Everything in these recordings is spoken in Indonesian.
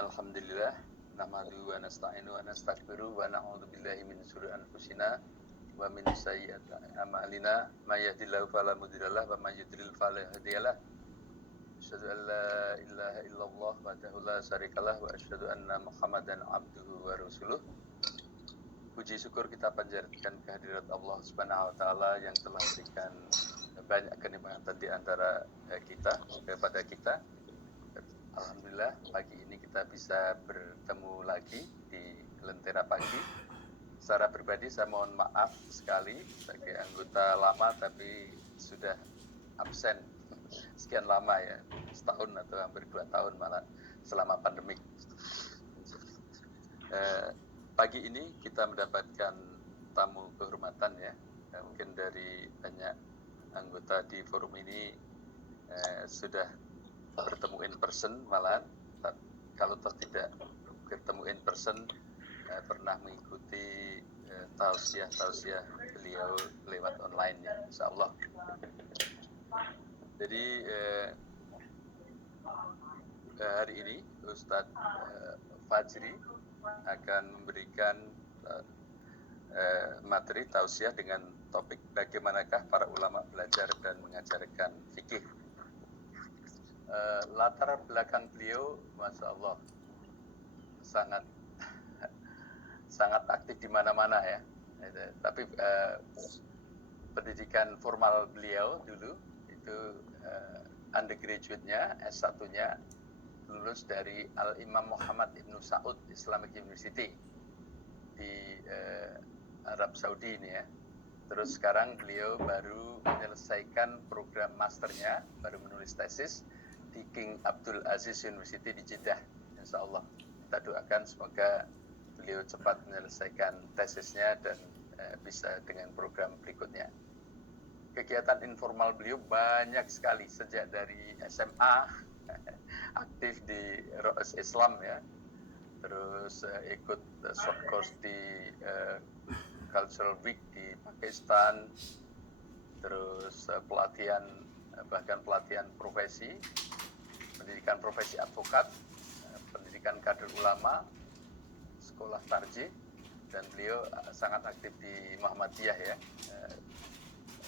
Innalhamdulillah nahmaduhu wa nasta'inu wa nastaghfiruh wa na'udzu billahi min syururi anfusina wa min sayyiati a'malina may yahdihillahu fala mudhillalah wa may yudlil fala hadiyalah. Asyhadu an la ilaha illallah wahdahu la syarikalah wa asyhadu anna Muhammadan abduhu wa rasuluh. Puji syukur kita panjatkan kehadirat Allah Subhanahu wa taala yang telah memberikan banyak kenikmatan di antara kita kepada kita. Alhamdulillah pagi ini kita bisa bertemu lagi di Lentera Pagi. Secara pribadi saya mohon maaf sekali sebagai anggota lama tapi sudah absen sekian lama ya, setahun atau hampir 2 tahun malah selama pandemik. Pagi ini kita mendapatkan tamu kehormatan ya, mungkin dari banyak anggota di forum ini sudah bertemu in person malahan, kalau tidak bertemu in person pernah mengikuti tausiah beliau lewat online ya, insyaallah. Jadi hari ini Ustadz Fajri akan memberikan materi tausiah dengan topik bagaimanakah para ulama belajar dan mengajarkan fikih. Latar belakang beliau, masya Allah, sangat aktif di mana-mana ya. Tapi pendidikan formal beliau dulu itu undergraduate-nya, S1-nya lulus dari Al-Imam Muhammad Ibn Saud Islamic University di Arab Saudi ini ya. Terus sekarang beliau baru menyelesaikan program masternya, baru menulis tesis di King Abdul Aziz University di Jeddah, insya Allah. Kita doakan semoga beliau cepat menyelesaikan tesisnya dan bisa dengan program berikutnya. Kegiatan informal beliau banyak sekali sejak dari SMA, aktif di Ro'as Islam ya, terus ikut short course di Cultural Week di Pakistan, terus bahkan pelatihan profesi, pendidikan profesi advokat, pendidikan kader ulama, sekolah tarjih, dan beliau sangat aktif di Muhammadiyah ya,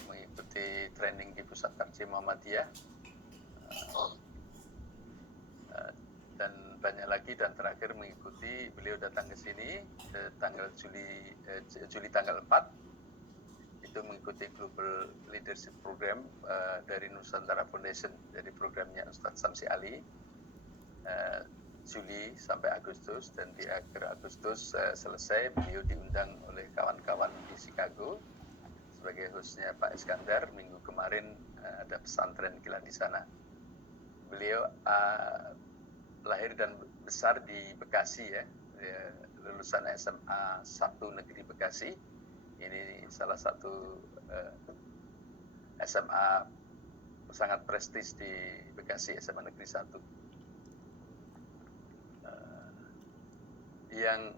mengikuti training di pusat tarjih Muhammadiyah, dan banyak lagi. Dan terakhir mengikuti, beliau datang ke sini tanggal Juli tanggal 4, itu mengikuti Global Leadership Program dari Nusantara Foundation, dari programnya Ustadz Samsi Ali, Juli sampai Agustus, dan di akhir Agustus selesai beliau diundang oleh kawan-kawan di Chicago sebagai hostnya Pak Iskandar. Minggu kemarin ada pesantren kilat di sana. Beliau lahir dan besar di Bekasi ya, lulusan SMA 1 Negeri Bekasi. Ini salah satu SMA sangat prestis di Bekasi, SMA Negeri 1. Yang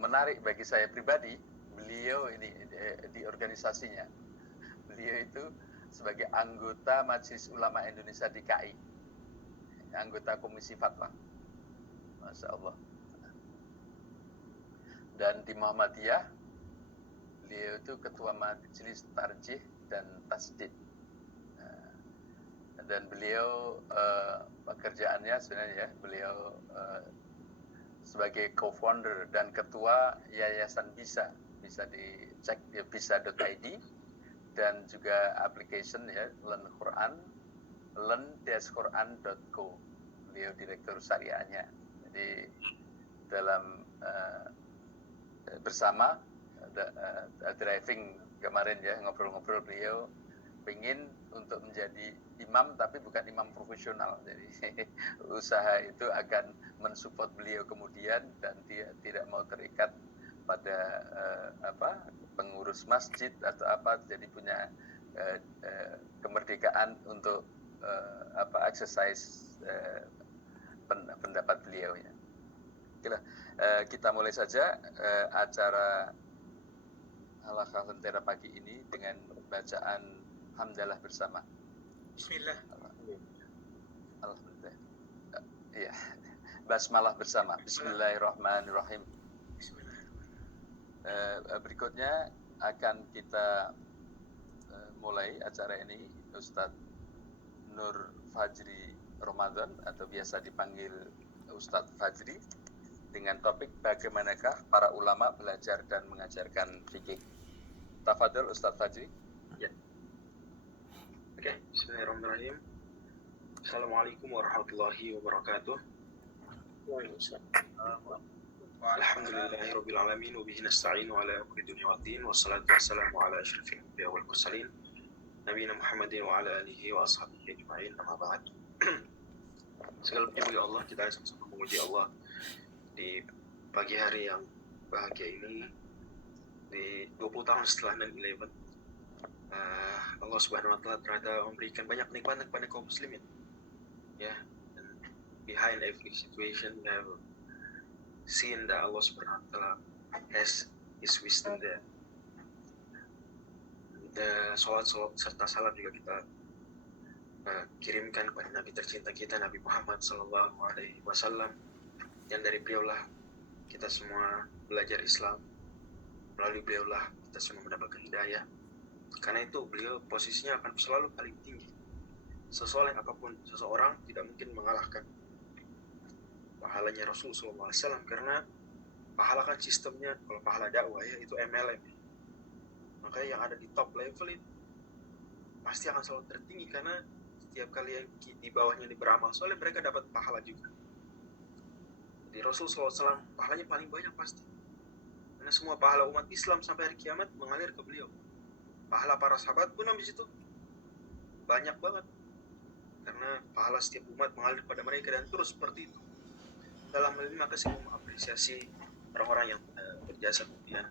menarik bagi saya pribadi, beliau ini di organisasinya, beliau itu sebagai anggota Majelis Ulama Indonesia di KI, anggota Komisi Fatwa, masya Allah. Dan di Muhammadiyah beliau itu ketua Majelis Tarjih dan Tasdid. Dan beliau pekerjaannya sebenarnya ya, beliau sebagai co-founder dan ketua Yayasan Bisa dicek ya, bisa.id, dan juga application ya, Learn Quran, learn-quran.co. Beliau direktur syariahnya. Jadi dalam bersama driving kemarin ya, ngobrol-ngobrol, beliau ingin untuk menjadi imam tapi bukan imam profesional. Jadi usaha itu akan mensupport beliau kemudian, dan dia tidak mau terikat pada pengurus masjid atau apa, jadi punya kemerdekaan untuk exercise pendapat beliau ya. Kita mulai saja acara Halaqah Lentera pagi ini dengan bacaan hamdalah bersama. Bismillah. Alhamdulillah. Ya. basmalah bersama. Bismillahirrahmanirrahim. Berikutnya akan kita mulai acara ini Ustadz Nur Fajri Ramadan atau biasa dipanggil Ustadz Fajri dengan topik bagaimanakah para ulama belajar dan mengajarkan fikih. Tafadhol Ustadz Fajri. Ya. Oke, bismillahirrahmanirrahim. Assalamualaikum warahmatullahi wabarakatuh. Alhamdulillahirabbil alamin wa bihi nasta'inu ala umuri dunya waddin wassalatu wassalamu ala asyrafil anbiya wal mursalin nabiyina Muhammadin wa ala alihi wa ashabihi ajma'in, amma ba'd. Segala puji bagi Allah, kita sama-sama memuji Allah di pagi hari yang bahagia ini, di 20 tahun setelah 9/11. Allah Subhanahu wa taala ternyata memberikan banyak nikmat kepada kaum muslimin. Ya, and behind every situation we have seen that Allah Subhanahu wa taala has His wisdom there. Salat serta salam juga kita kirimkan kepada Nabi tercinta kita, Nabi Muhammad Sallallahu Alaihi Wasallam, yang dari beliaulah kita semua belajar Islam, melalui beliaulah kita semua mendapatkan hidayah. Karena itu beliau posisinya akan selalu paling tinggi. Sesoleh apapun seseorang tidak mungkin mengalahkan pahalanya Rasulullah SAW, karena pahala kan sistemnya, kalau pahala dakwah ya itu MLM. Makanya yang ada di top level itu pasti akan selalu tertinggi, karena setiap kali yang di bawahnya ini beramal soleh, mereka dapat pahala juga. Di Rasulullah SAW pahalanya paling banyak pasti, karena semua pahala umat Islam sampai hari kiamat mengalir ke beliau. Pahala para sahabat pun habis itu banyak banget, karena pahala setiap umat mengalir pada mereka, dan terus seperti itu. Dalam hal ini maka saya mau mengapresiasi orang-orang yang berjasa kemudian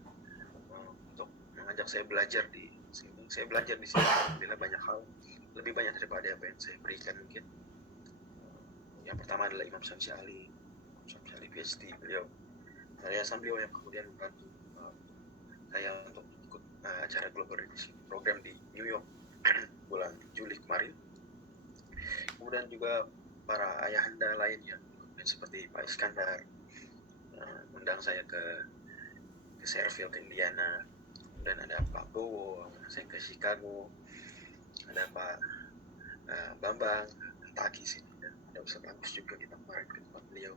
untuk mengajak saya belajar di sini. Saya belajar di sini alhamdulillah banyak hal, lebih banyak daripada apa yang saya berikan mungkin. Yang pertama adalah Imam Syamsi Ali PhD, beliau yayasan beliau yang kemudian membantu saya untuk ikut acara Global Redemption Program di New York bulan Juli kemarin. Kemudian juga para ayahanda lainnya seperti Pak Iskandar undang saya ke Fairfield, Indiana. Dan ada Pak Bowo, saya ke Chicago. Ada Pak Bambang, Kentucky sini. Dan ada Ustaz Agus juga kita kemarin ke tempat beliau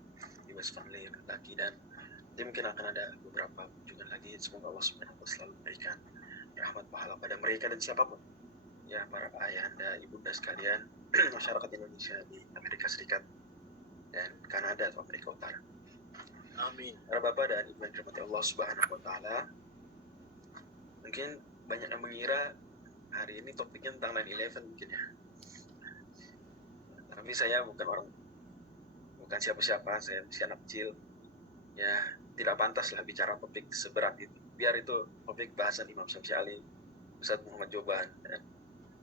di West Van Leer, Kentucky. Dan nanti mungkin akan ada beberapa kunjungan lagi. Semoga Allah SWT selalu memberikan rahmat pahala pada mereka dan siapapun, ya, para ayahanda, ibunda sekalian, masyarakat Indonesia di Amerika Serikat dan Kanada atau Amerika Utara. Amin. Para bapak dan ibu yang dirahmati Allah Subhanahu wa taala, mungkin banyak yang mengira hari ini topiknya tentang 9/11 mungkin ya. Tapi saya bukan siapa-siapa, saya masih anak kecil. Ya, tidak pantas lah bicara topik seberat itu. Biar itu topik bahasan Imam Syamsi Ali, Ustaz Muhammad Joban, dan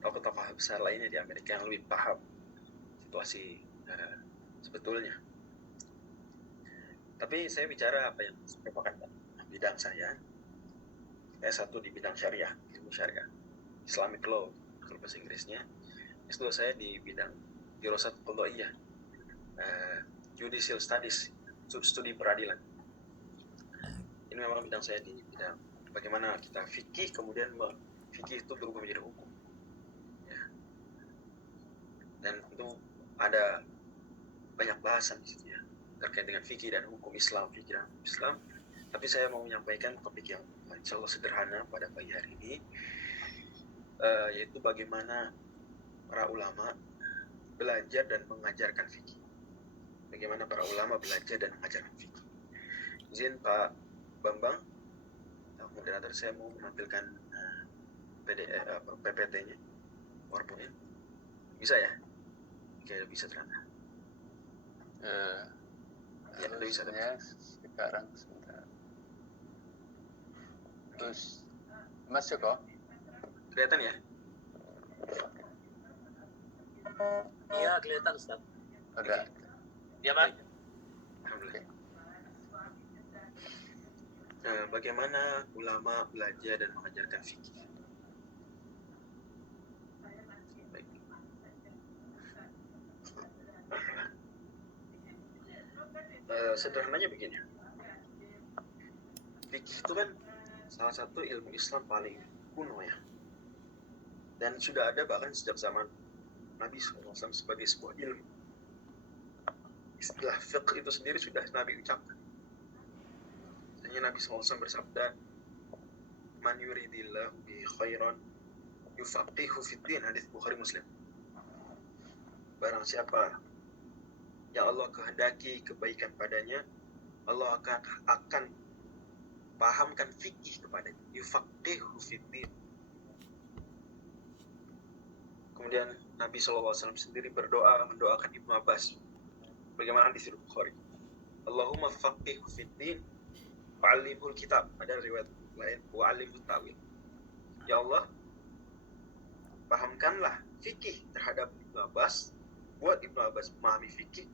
tokoh-tokoh besar lainnya di Amerika yang lebih paham situasi sebetulnya. Tapi saya bicara apa yang merupakan bidang saya. S1 di bidang syariah, ilmu syariah, Islamic Law kalau bahasa Inggrisnya. S2 saya di bidang Dirasat Qadhaiyah, Judicial Studies, studi peradilan. Ini memang bidang saya di bidang bagaimana kita fikih, kemudian fikih itu berubah menjadi hukum. Ya. Dan tentu ada banyak bahasan di situ ya, terkait dengan fikih dan hukum Islam, Tapi saya mau menyampaikan topik yang insya Allah sederhana pada pagi hari ini, yaitu bagaimana para ulama belajar dan mengajarkan fikih. Bagaimana para ulama belajar dan mengajarkan fikih. Izin Pak Bambang, moderator, saya mau menampilkan PPT-nya, PowerPoint. Bisa ya? Oke, bisa ternyata. Ya, bisa sekarang sebentar. Terus Mas Joko kelihatan ya? Iya, kelihatan Ustaz. Ada. Ya, Pak. Alhamdulillah. Bagaimana ulama belajar dan mengajarkan fikih? Baik. Sederhananya begini, fikih itu kan salah satu ilmu Islam paling kuno ya, dan sudah ada bahkan sejak zaman Nabi SAW sebagai sebuah ilmu. Istilah fiqh itu sendiri sudah Nabi ucapkan. Hanya Nabi SAW bersabda, "Man yuridillahu bihi khairan yufaqihu fiddin," hadis Bukhari Muslim. Barang siapa yang Allah kehendaki kebaikan padanya, Allah akan pahamkan fikih kepadanya. Yufaqihu fiddin. Kemudian Nabi SAW sendiri mendoakan Ibnu Abbas. Bagaimana di Sahih Bukhari? Allahumma faqihu fiddin wa'allimhul kitab. Ada riwayat lain, wa'allimhut ta'wil. Ya Allah, pahamkanlah fikih terhadap Ibnu Abbas, buat Ibnu Abbas memahami fikih,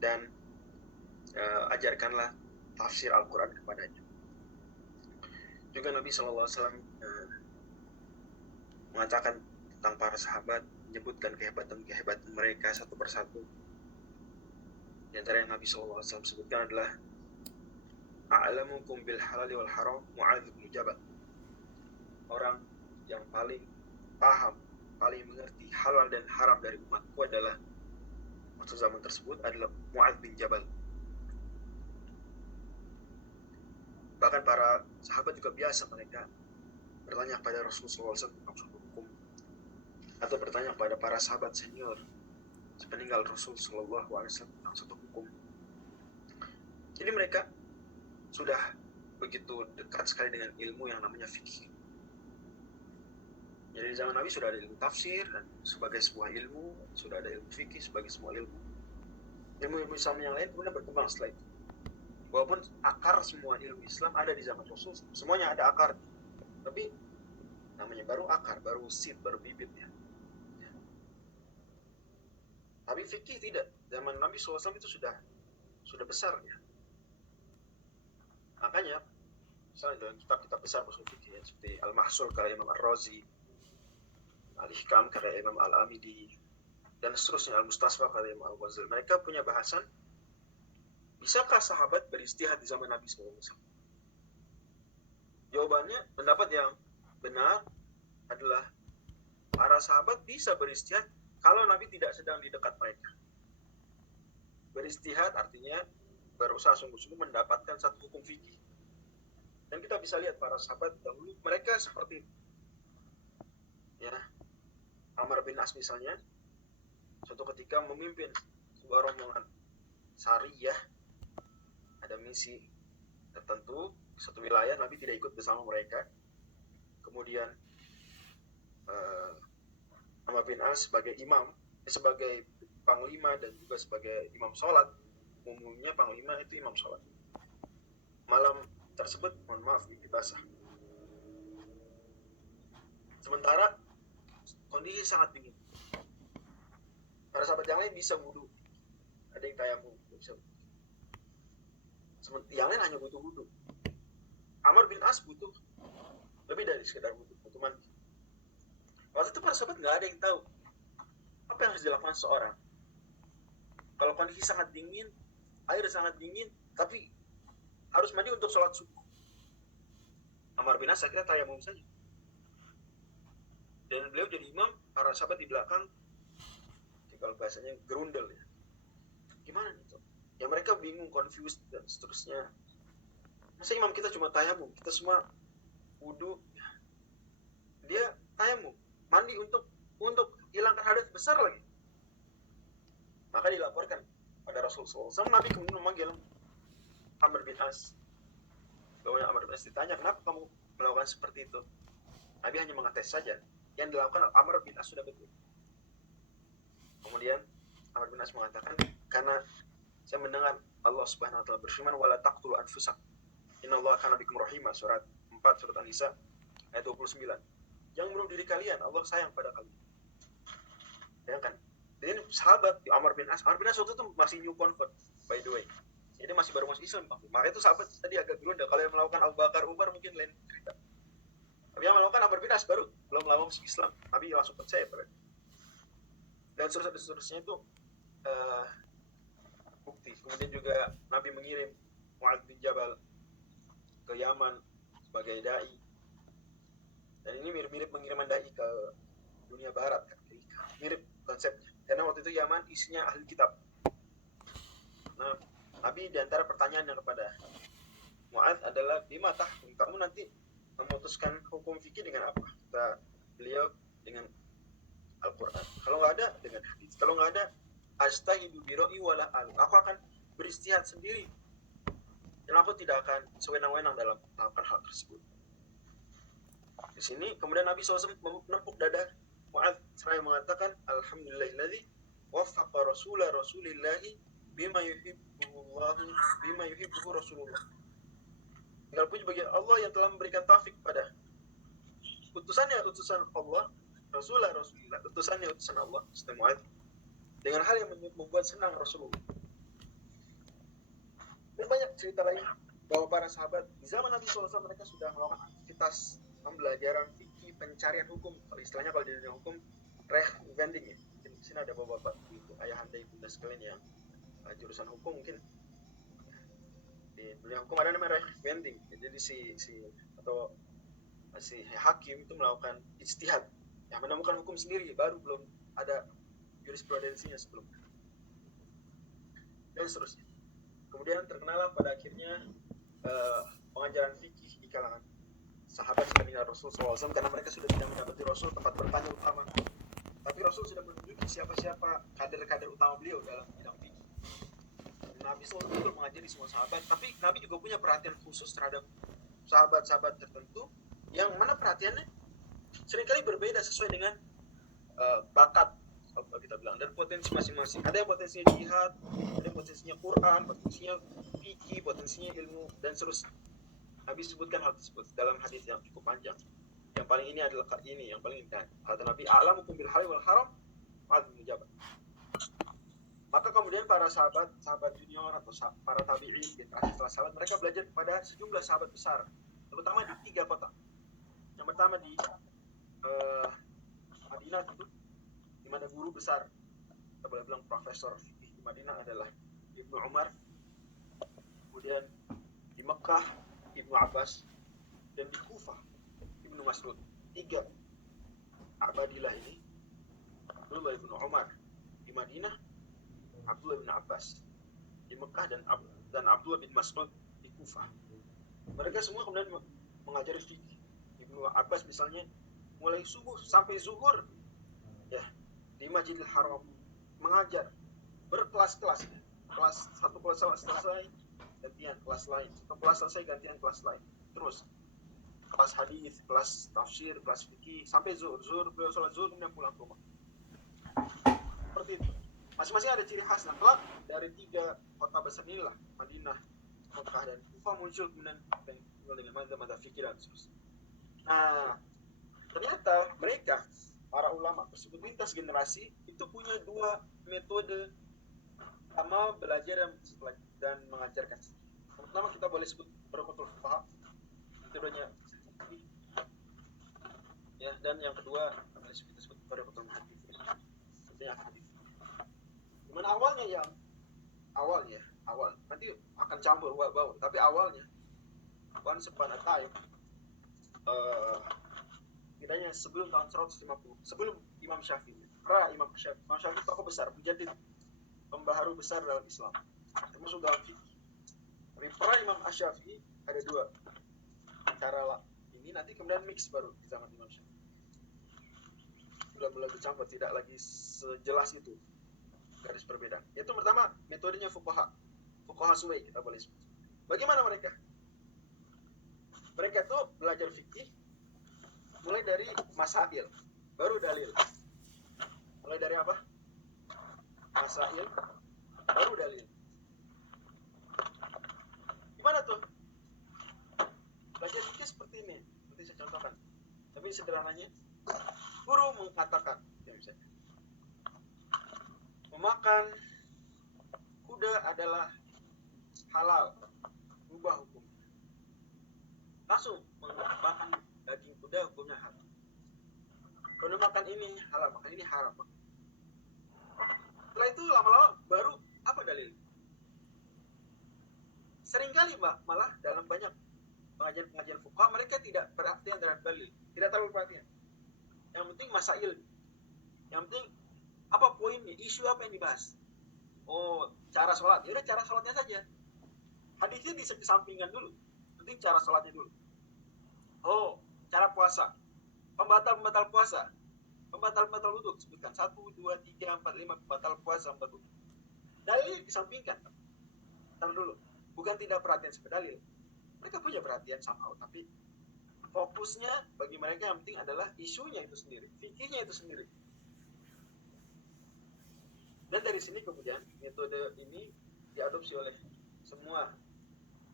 dan ajarkanlah tafsir Al-Quran kepadanya. Juga Nabi SAW mengatakan tentang para sahabat, menyebutkan kehebatan mereka satu persatu. Di antara yang Nabi SAW sebutkan adalah a'lamukum bil halali wal haram Mu'adz bin Jabal. Orang yang paling paham, paling mengerti halal dan haram dari umatku adalah, waktu zaman tersebut adalah Mu'adz bin Jabal. Bahkan para sahabat juga biasa mereka bertanya kepada Rasulullah SAW tentang suatu hukum, atau bertanya kepada para sahabat senior sepeninggal Rasulullah SAW tentang suatu hukum. Jadi mereka sudah begitu dekat sekali dengan ilmu yang namanya fikih. Jadi di zaman Nabi sudah ada ilmu tafsir dan sebagai sebuah ilmu, sudah ada ilmu fikih sebagai sebuah ilmu. Ilmu-ilmu Islam yang lain kemudian berkembang setelah itu. Walaupun akar semua ilmu Islam ada di zaman Rasul, semuanya ada akar. Tapi namanya baru akar, baru seed, baru bibit ya. Tapi fikih tidak. Zaman Nabi SAW itu sudah besar ya. Makanya misalnya dalam kitab-kitab besar usul fikih ya, seperti Al-Mahsul karya Imam Ar-Razi, Al-Hikam karya Imam Al-Amidi, dan seterusnya, Al-Mustasfa karya Imam Al-Ghazali, mereka punya bahasan, bisakah sahabat beristihad di zaman Nabi SAW? Jawabannya, pendapat yang benar adalah para sahabat bisa beristihad kalau Nabi tidak sedang di dekat mereka. Beristihad artinya berusaha sungguh-sungguh mendapatkan satu hukum fikih. Dan kita bisa lihat para sahabat dahulu mereka seperti itu. Ya, Amr bin As misalnya, suatu ketika memimpin sebuah rombongan sariyah, ada misi tertentu di satu wilayah, Nabi tidak ikut bersama mereka. Kemudian Amr bin As sebagai imam, sebagai panglima dan juga sebagai imam sholat. Umumnya panglima itu imam sholat. Malam tersebut, mohon maaf, mimpi basah. Sementara kondisi sangat dingin. Para sahabat yang lain bisa wudhu, ada yang tayamum, bisa. Yang lain hanya butuh wudhu. Amr bin As butuh lebih dari sekedar wudhu, butuh mandi. Waktu itu para sahabat nggak ada yang tahu apa yang harus dilakukan seorang. Kalau kondisi sangat dingin, air sangat dingin, tapi harus mandi untuk sholat subuh. Amr bin As akhirnya tayamum saja. Dan beliau jadi imam, para sahabat di belakang, kalau bahasanya gerundel ya. Gimana nih? Ya mereka bingung, confused dan seterusnya. Masa imam kita cuma tayamum, kita semua wudu, dia tayamum, mandi untuk hilangkan hadas besar lagi. Maka dilaporkan pada Rasulullah SAW. Nabi kemudian memanggil Amr bin As. Bahwa Amr bin As ditanya, kenapa kamu melakukan seperti itu? Nabi hanya mengetes saja. Yang dilakukan Amr bin As sudah betul. Kemudian Amr bin As mengatakan, karena saya mendengar Allah Subhanahu wa taala berfirman, wala taqtulu anfusakum innallaha kana bikum rahima, surat 4 surat An-Nisa ayat 29. Jangan bunuh diri kalian, Allah sayang pada kalian. Bayangkan. Jadi sahabat Amr bin As waktu itu masih new convert, by the way. Jadi masih baru masuk Islam. Makanya itu sahabat tadi agak gerunda. Kalau yang melakukan Abu Bakar, Umar mungkin lain cerita. Tapi yang melakukan Amr bin As baru belum lama masuk Islam. Nabi langsung percaya pada. Dan seterusnya itu bukti. Kemudian juga Nabi mengirim Mu'adz bin Jabal ke Yaman sebagai dai. Dan ini mirip-mirip pengiriman dai ke dunia barat kan, mirip konsepnya. Karena waktu itu Yaman isinya ahli kitab. Nah, Nabi diantara pertanyaannya kepada Mu'adz adalah bima tahkum, kamu nanti memutuskan hukum fikih dengan apa? Kata beliau, dengan Al-Quran. Kalau nggak ada, dengan hadis. Kalau nggak ada, astahidu biro'i wala alu, aku akan beristihad sendiri dan aku tidak akan sewenang-wenang dalam melakukan hal tersebut. Di sini kemudian Nabi SAW menepuk dada Mu'adz seraya mengatakan, alhamdulillahilladzi waffaqa rasulillahi bima yuhibbuhu rasulullah. Tinggal puji bagi Allah yang telah memberikan taufik pada utusannya utusan Allah, rasulullah utusannya utusan Allah, Mu'adz, dengan hal yang membuat senang Rasulullah. Dan banyak cerita lain bahwa para sahabat di zaman Nabi SAW mereka sudah melakukan aktivitas pembelajaran fikih, pencarian hukum. Kalau istilahnya kalau di dunia hukum, vending ya. Mungkin di sini ada bapak-bapak ibu, ayahanda, ibunda sekalian yang jurusan hukum mungkin. Di dunia hukum ada namanya vending. Jadi si hakim itu melakukan ijtihad, yang menemukan hukum sendiri, baru belum ada jurisprudensinya sebelumnya. Dan seterusnya. Kemudian terkenalah pada akhirnya pengajaran fikih di kalangan sahabat sekalian Rasul SAW, karena mereka sudah tidak mendapati Rasul tempat bertanya utama, tapi Rasul sudah menunjuki siapa-siapa kader-kader utama beliau dalam bidang fikih. Nabi SAW betul mengajari semua sahabat, tapi Nabi juga punya perhatian khusus terhadap sahabat-sahabat tertentu, yang mana perhatiannya seringkali berbeda sesuai dengan bakat, kalau kita bilang, dan potensi masing-masing. Ada yang potensinya jihad, ada yang potensinya Quran, potensinya fikih, potensinya ilmu, dan seterusnya. Nabi sebutkan hal tersebut dalam hadis yang cukup panjang. Yang paling ini adalah ini, yang paling indah. Kata Nabi, a'lamukum bil halal wal haram, Mu'adz bin Jabal. Maka kemudian para sahabat junior atau para tabi'in, setelah sahabat, mereka belajar kepada sejumlah sahabat besar, terutama di 3 kota. Yang pertama di Madinah, tentu, di mana guru besar, kita boleh bilang profesor fikih di Madinah adalah Ibnu Umar. Kemudian di Mekah Ibnu Abbas, dan di Kufah Ibnu Mas'ud. 3 abadilah ini, Abdullah Ibnu Umar. Di Madinah Abdullah bin Abbas, di Mekah dan Abdullah bin Mas'ud di Kufah. Mereka semua kemudian mengajari fikih. Ibnu Abbas misalnya mulai subuh sampai zuhur ya di Masjidil Haram mengajar berkelas-kelas. Kelas satu kelas selesai gantian kelas lain, satu kelas selesai gantian kelas lain. Terus kelas hadis, kelas tafsir, kelas fikih sampai zuhur beliau sholat zuhur kemudian pulang ke rumah. Seperti itu. Masing-masing ada ciri khas. Nah, kelak dari 3 kota besar inilah, Madinah, Mekah, dan Kufah, muncul kemudian dengan madzhab fikiran. Nah, ternyata mereka, para ulama tersebut lintas generasi, itu punya 2 metode sama belajar dan mengajarkan. Pertama kita boleh sebut Barokatul Fuqaha, metodenya ya, dan yang kedua boleh kita sebut Barokatul Muhaddits, metodenya hadis. Dimana awalnya awal nanti akan campur bau, tapi awalnya once upon a time, kiranya sebelum tahun 150 sebelum Imam Syafi'i, Imam Syafi'i tokoh besar, mujaddid, pembaharu besar dalam Islam, termasuk dalam fikih. Tapi Imam Syafi'i ada 2 cara ini, nanti kemudian mix baru di zaman Imam Syafi'i. Sudah mulai bercampur, tidak lagi sejelas itu garis perbedaan. Yaitu pertama metodenya fuqaha suwai, kita boleh sebut. Bagaimana mereka? Mereka tuh belajar fikih mulai dari masail, baru dalil. Mulai dari apa? Masail, baru dalil. Gimana tuh? Belajar fikih seperti ini, seperti saya contohkan. Tapi sederhananya, guru mengatakan, ya misalnya, memakan kuda adalah halal, ubah hukum. Langsung makan daging kuda hukumnya halal. Kalau makan ini halal, makan ini haram. Setelah itu lama-lama baru apa dalil? seringkali malah dalam banyak pengajian fuqaha mereka tidak perhatian terhadap dalil, tidak terlalu perhatian. Yang penting masail, yang penting apa poinnya, isu apa yang dibahas. Oh, cara sholat, ya udah cara sholatnya saja. Hadisnya disampingkan dulu, penting cara sholatnya dulu. Oh, cara puasa, pembatal puasa, pembatal wudhu, sebutkan 1, 2, 3, 4, 5 pembatal puasa, pembatal wudhu. Dalil disampingkan, tar dulu. Bukan tidak perhatian sekedar dalil, mereka punya perhatian somehow, tapi fokusnya bagi mereka yang penting adalah isunya itu sendiri, fikihnya itu sendiri. Dan dari sini kemudian metode ini diadopsi oleh semua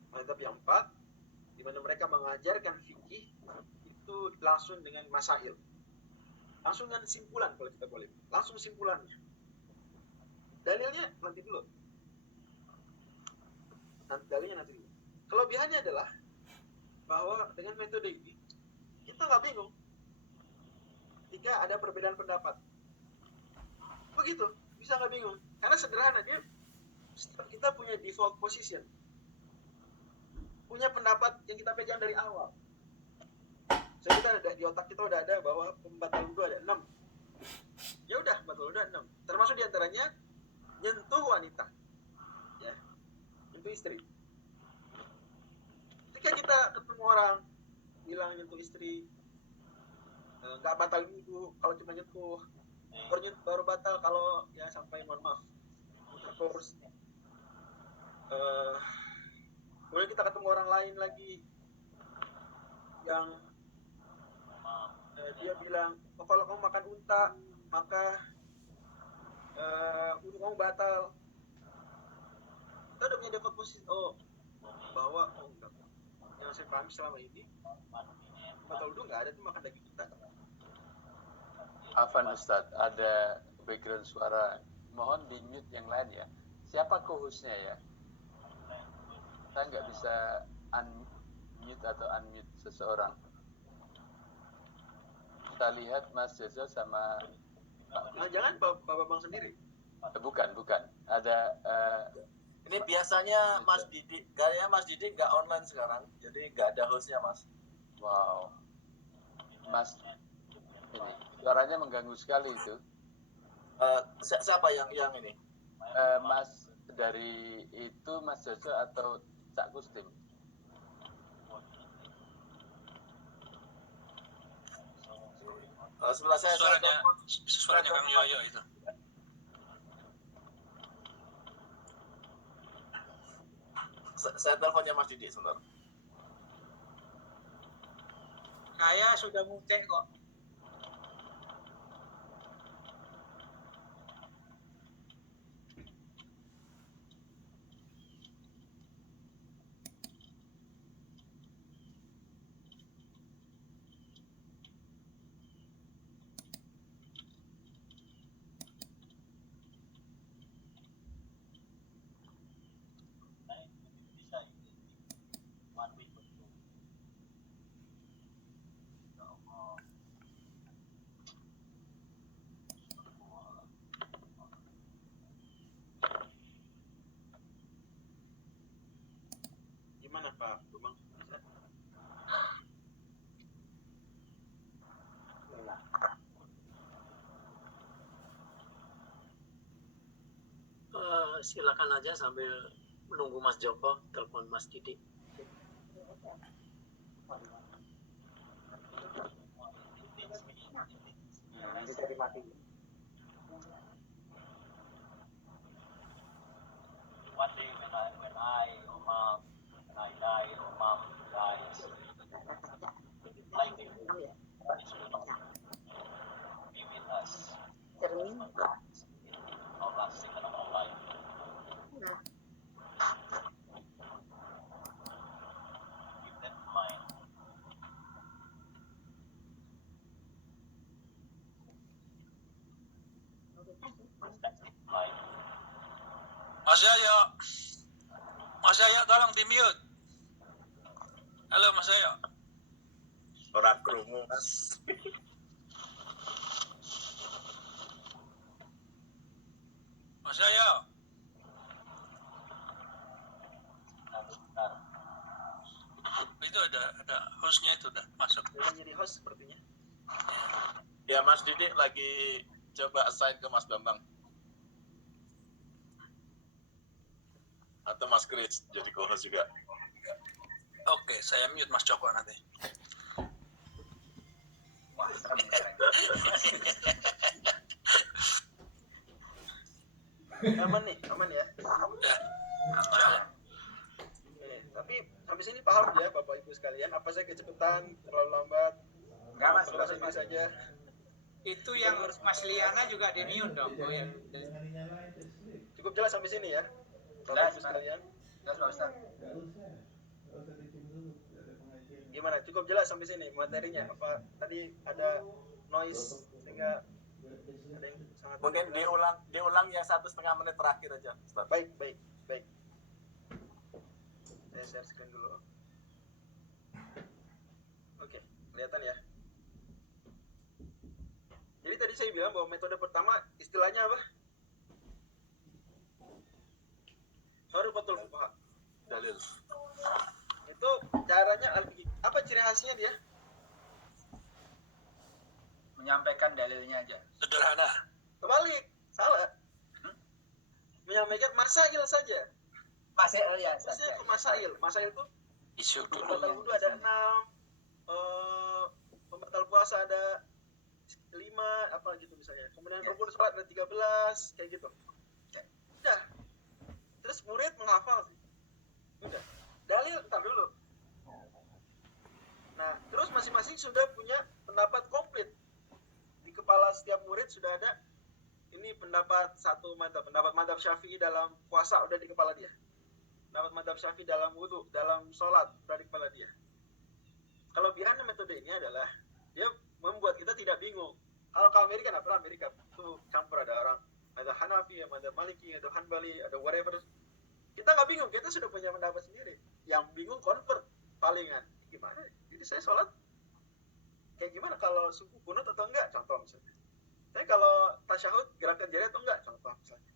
mazhab yang 4, di mana mereka mengajarkan fikih itu langsung dengan masail, langsung dengan simpulan, kalau kita boleh langsung simpulannya. Dalilnya nanti dulu, dalilnya nanti dulu. Kelebihannya adalah bahwa dengan metode ini kita nggak bingung ketika ada perbedaan pendapat. Begitu, bisa nggak bingung, karena sederhana, dia setiap kita punya default position, punya pendapat yang kita pegang dari awal. So kita ada di otak kita udah ada bahwa pembatal wudhu ada 6. Ya udah, pembatal wudhu ada 6. Termasuk diantaranya nyentuh wanita, ya, nyentuh istri. Ketika kita ketemu orang bilang nyentuh istri nggak batal wudhu kalau cuma nyentuh, baru batal kalau ya sampai, mohon maaf, intercourse. Kemudian kita ketemu orang lain lagi yang dia bilang, oh kalau kamu makan unta maka wudhu kamu batal. Kita udah punya default posisi, bahwa enggak, yang saya paham selama ini batal wudhu nggak ada tuh makan daging unta. Afan Ustadz, ada background suara, mohon di mute yang lain ya. Siapa co-hostnya ya? Saya nggak bisa unmute atau unmute seseorang. Kita lihat Mas Jojo sama Jangan Bapak Bang sendiri. Bukan. Ada Ini biasanya Mas Didi, kayaknya Mas Didi nggak online sekarang, jadi nggak ada hostnya Mas. wow. Mas ini suaranya mengganggu sekali itu. Siapa yang ini? Mas dari itu Mas Jojo atau Cak Kustim? Sebelah saya suaranya Kang Yoyo itu. Saya teleponnya Mas Didi sebentar. Saya sudah mutek kok. Gimana Pak Bang? Silakan aja sambil menunggu Mas Joko telepon Mas Didi. Bisa dimatiin. One day when I or mom, when I die or mom dies, like it will not be with us. Our last second of our life. Keep that in mind. Mas Yaya tolong di mute. Halo Mas Yaya. Orang kerumu Mas. Mas Yaya. Bentar. itu ada hostnya itu udah masuk. Dia jadi host sepertinya. Ya Mas Didik lagi coba assign ke Mas Bambang. Atau Mas Kris jadi co-host juga. Oke, saya mute Mas Joko nanti. Wah, serem. Aman ya. Ya. Oke, tapi sampai sini paham ya Bapak Ibu sekalian, apa saya kecepatan, terlalu lambat? Enggak mas, Bahasa Inggris saja. Itu yang Mas Liana juga di mute dong. Oh ya. Cukup jelas sampai sini ya. Bapak Jelas, Ibu Pak. sekalian. Jelas Pak Ustaz. Gimana? Cukup jelas sampai sini materinya? Apa tadi ada noise sehingga ada yang sangat Mungkin diulang yang 1,5 menit terakhir aja, Ustaz. baik. Saya share screen dulu. Oke, kelihatan ya. Jadi tadi saya bilang bahwa metode pertama istilahnya apa? Harufatul fuqaha. Dalil. Itu caranya apa ciri khasnya dia? Menyampaikan dalilnya aja. Sederhana. Kebalik, salah. Menyampaikan masail saja. Masih ya Ustaz. Maksudnya ke masail. Masail itu Isu dulu. pembatal wudhu ada 6, pembatal puasa ada 5, apa gitu misalnya. Kemudian Ya. rukun sholat ada 13, kayak gitu. Udah. Terus murid menghafal sih. Udah. Dalil entar dulu. Nah, terus masing-masing sudah punya pendapat komplit. Di kepala setiap murid sudah ada ini pendapat satu madhab. Pendapat madhab Syafi'i dalam puasa udah di kepala dia. Pendapat madhab Syafi'i dalam wudhu, dalam sholat udah di kepala dia. Kelebihannya metode ini adalah dia membuat kita tidak bingung. Kalau ke Amerika, apa Amerika itu campur, ada orang, ada Hanafi, ada Maliki, ada Hanbali, ada whatever. Kita nggak bingung, kita sudah punya pendapat sendiri. Yang bingung convert palingan. Gimana? Jadi saya sholat kayak gimana kalau subuh kunut atau enggak? Contoh misalnya. Saya kalau tasyahud gerakan jari atau enggak? Contoh misalnya.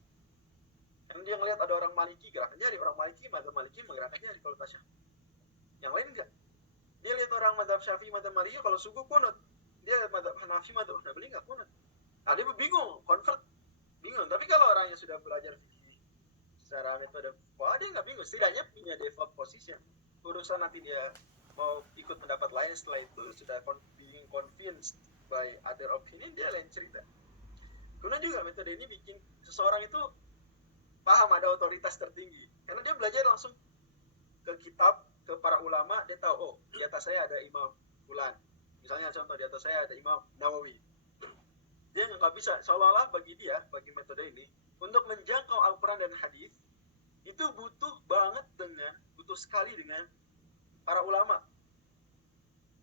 Yang dia ngelihat ada orang Maliki gerakan jari, orang Maliki, madzhab Maliki menggerakkan jari kalau tasyahud. Yang lain enggak. Dia lihat orang madzhab Syafi'i, madzhab Maliki kalau subuh kunut. Dia madzhab Hanafi, madzhab Hanbali enggak kunut. Nah, dia bingung, convert. Bingung. Tapi kalau orang yang sudah belajar fikih secara metode wah dia nggak bingung, setidaknya punya default position. Urusan nanti dia mau ikut pendapat lain setelah itu sudah being convinced by other opinion, dia lain cerita. Kemudian juga metode ini bikin seseorang itu paham ada otoritas tertinggi, karena dia belajar langsung ke kitab, ke para ulama, dia tahu oh di atas saya ada Imam Fulan, misalnya contoh di atas saya ada Imam Nawawi. Dia nggak bisa, seolah-olah bagi dia, bagi metode ini untuk menjangkau Al-Quran dan Hadis itu butuh sekali dengan para ulama.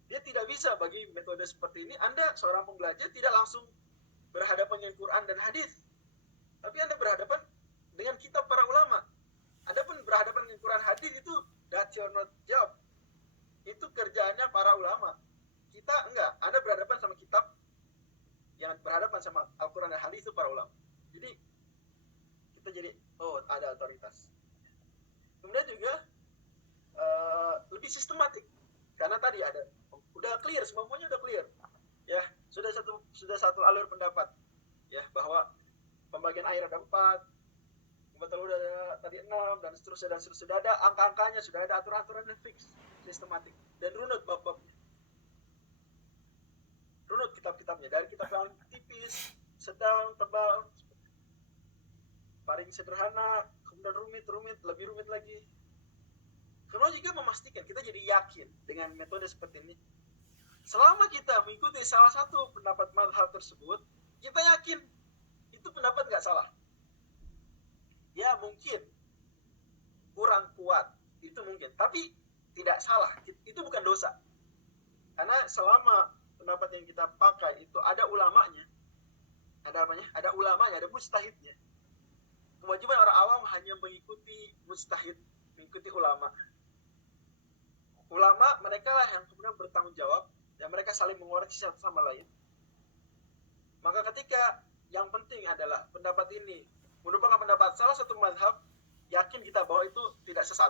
Dia tidak bisa bagi metode seperti ini. Anda seorang pembelajar tidak langsung berhadapan dengan Quran dan Hadis, tapi Anda berhadapan dengan kitab para ulama. Adapun berhadapan dengan Quran Hadis itu that's your not job. Itu kerjaannya para ulama. Kita enggak. Anda berhadapan sama kitab, yang berhadapan sama Al-Quran dan Hadis itu para ulama. Jadi kita jadi oh ada otoritas. Kemudian juga lebih sistematik karena tadi ada udah clear, semuanya udah clear ya, sudah satu alur pendapat ya, bahwa pembagian air ada 4, pembatal wudhu ada tadi 6 dan seterusnya sudah ada angka-angkanya, sudah ada aturan-aturan yang fix, sistematik, dan runut bab-babnya, runut kitab-kitabnya dari kitab yang tipis, sedang, tebal, paling sederhana, kemudian rumit, lebih rumit lagi. Kalau juga memastikan kita jadi yakin dengan metode seperti ini, selama kita mengikuti salah satu pendapat mazhab tersebut, kita yakin itu pendapat nggak salah. Ya mungkin kurang kuat, itu mungkin, tapi tidak salah, itu bukan dosa. Karena selama pendapat yang kita pakai itu ada ulamanya, ada apanya? Ada ulamanya, ada mujtahidnya. Kewajiban orang awam hanya mengikuti mujtahid, mengikuti ulama. Ulama mereka lah yang kemudian bertanggung jawab dan mereka saling mengoreksi satu sama lain. Maka ketika yang penting adalah pendapat ini merupakan pendapat salah satu mazhab, yakin kita bahwa itu tidak sesat.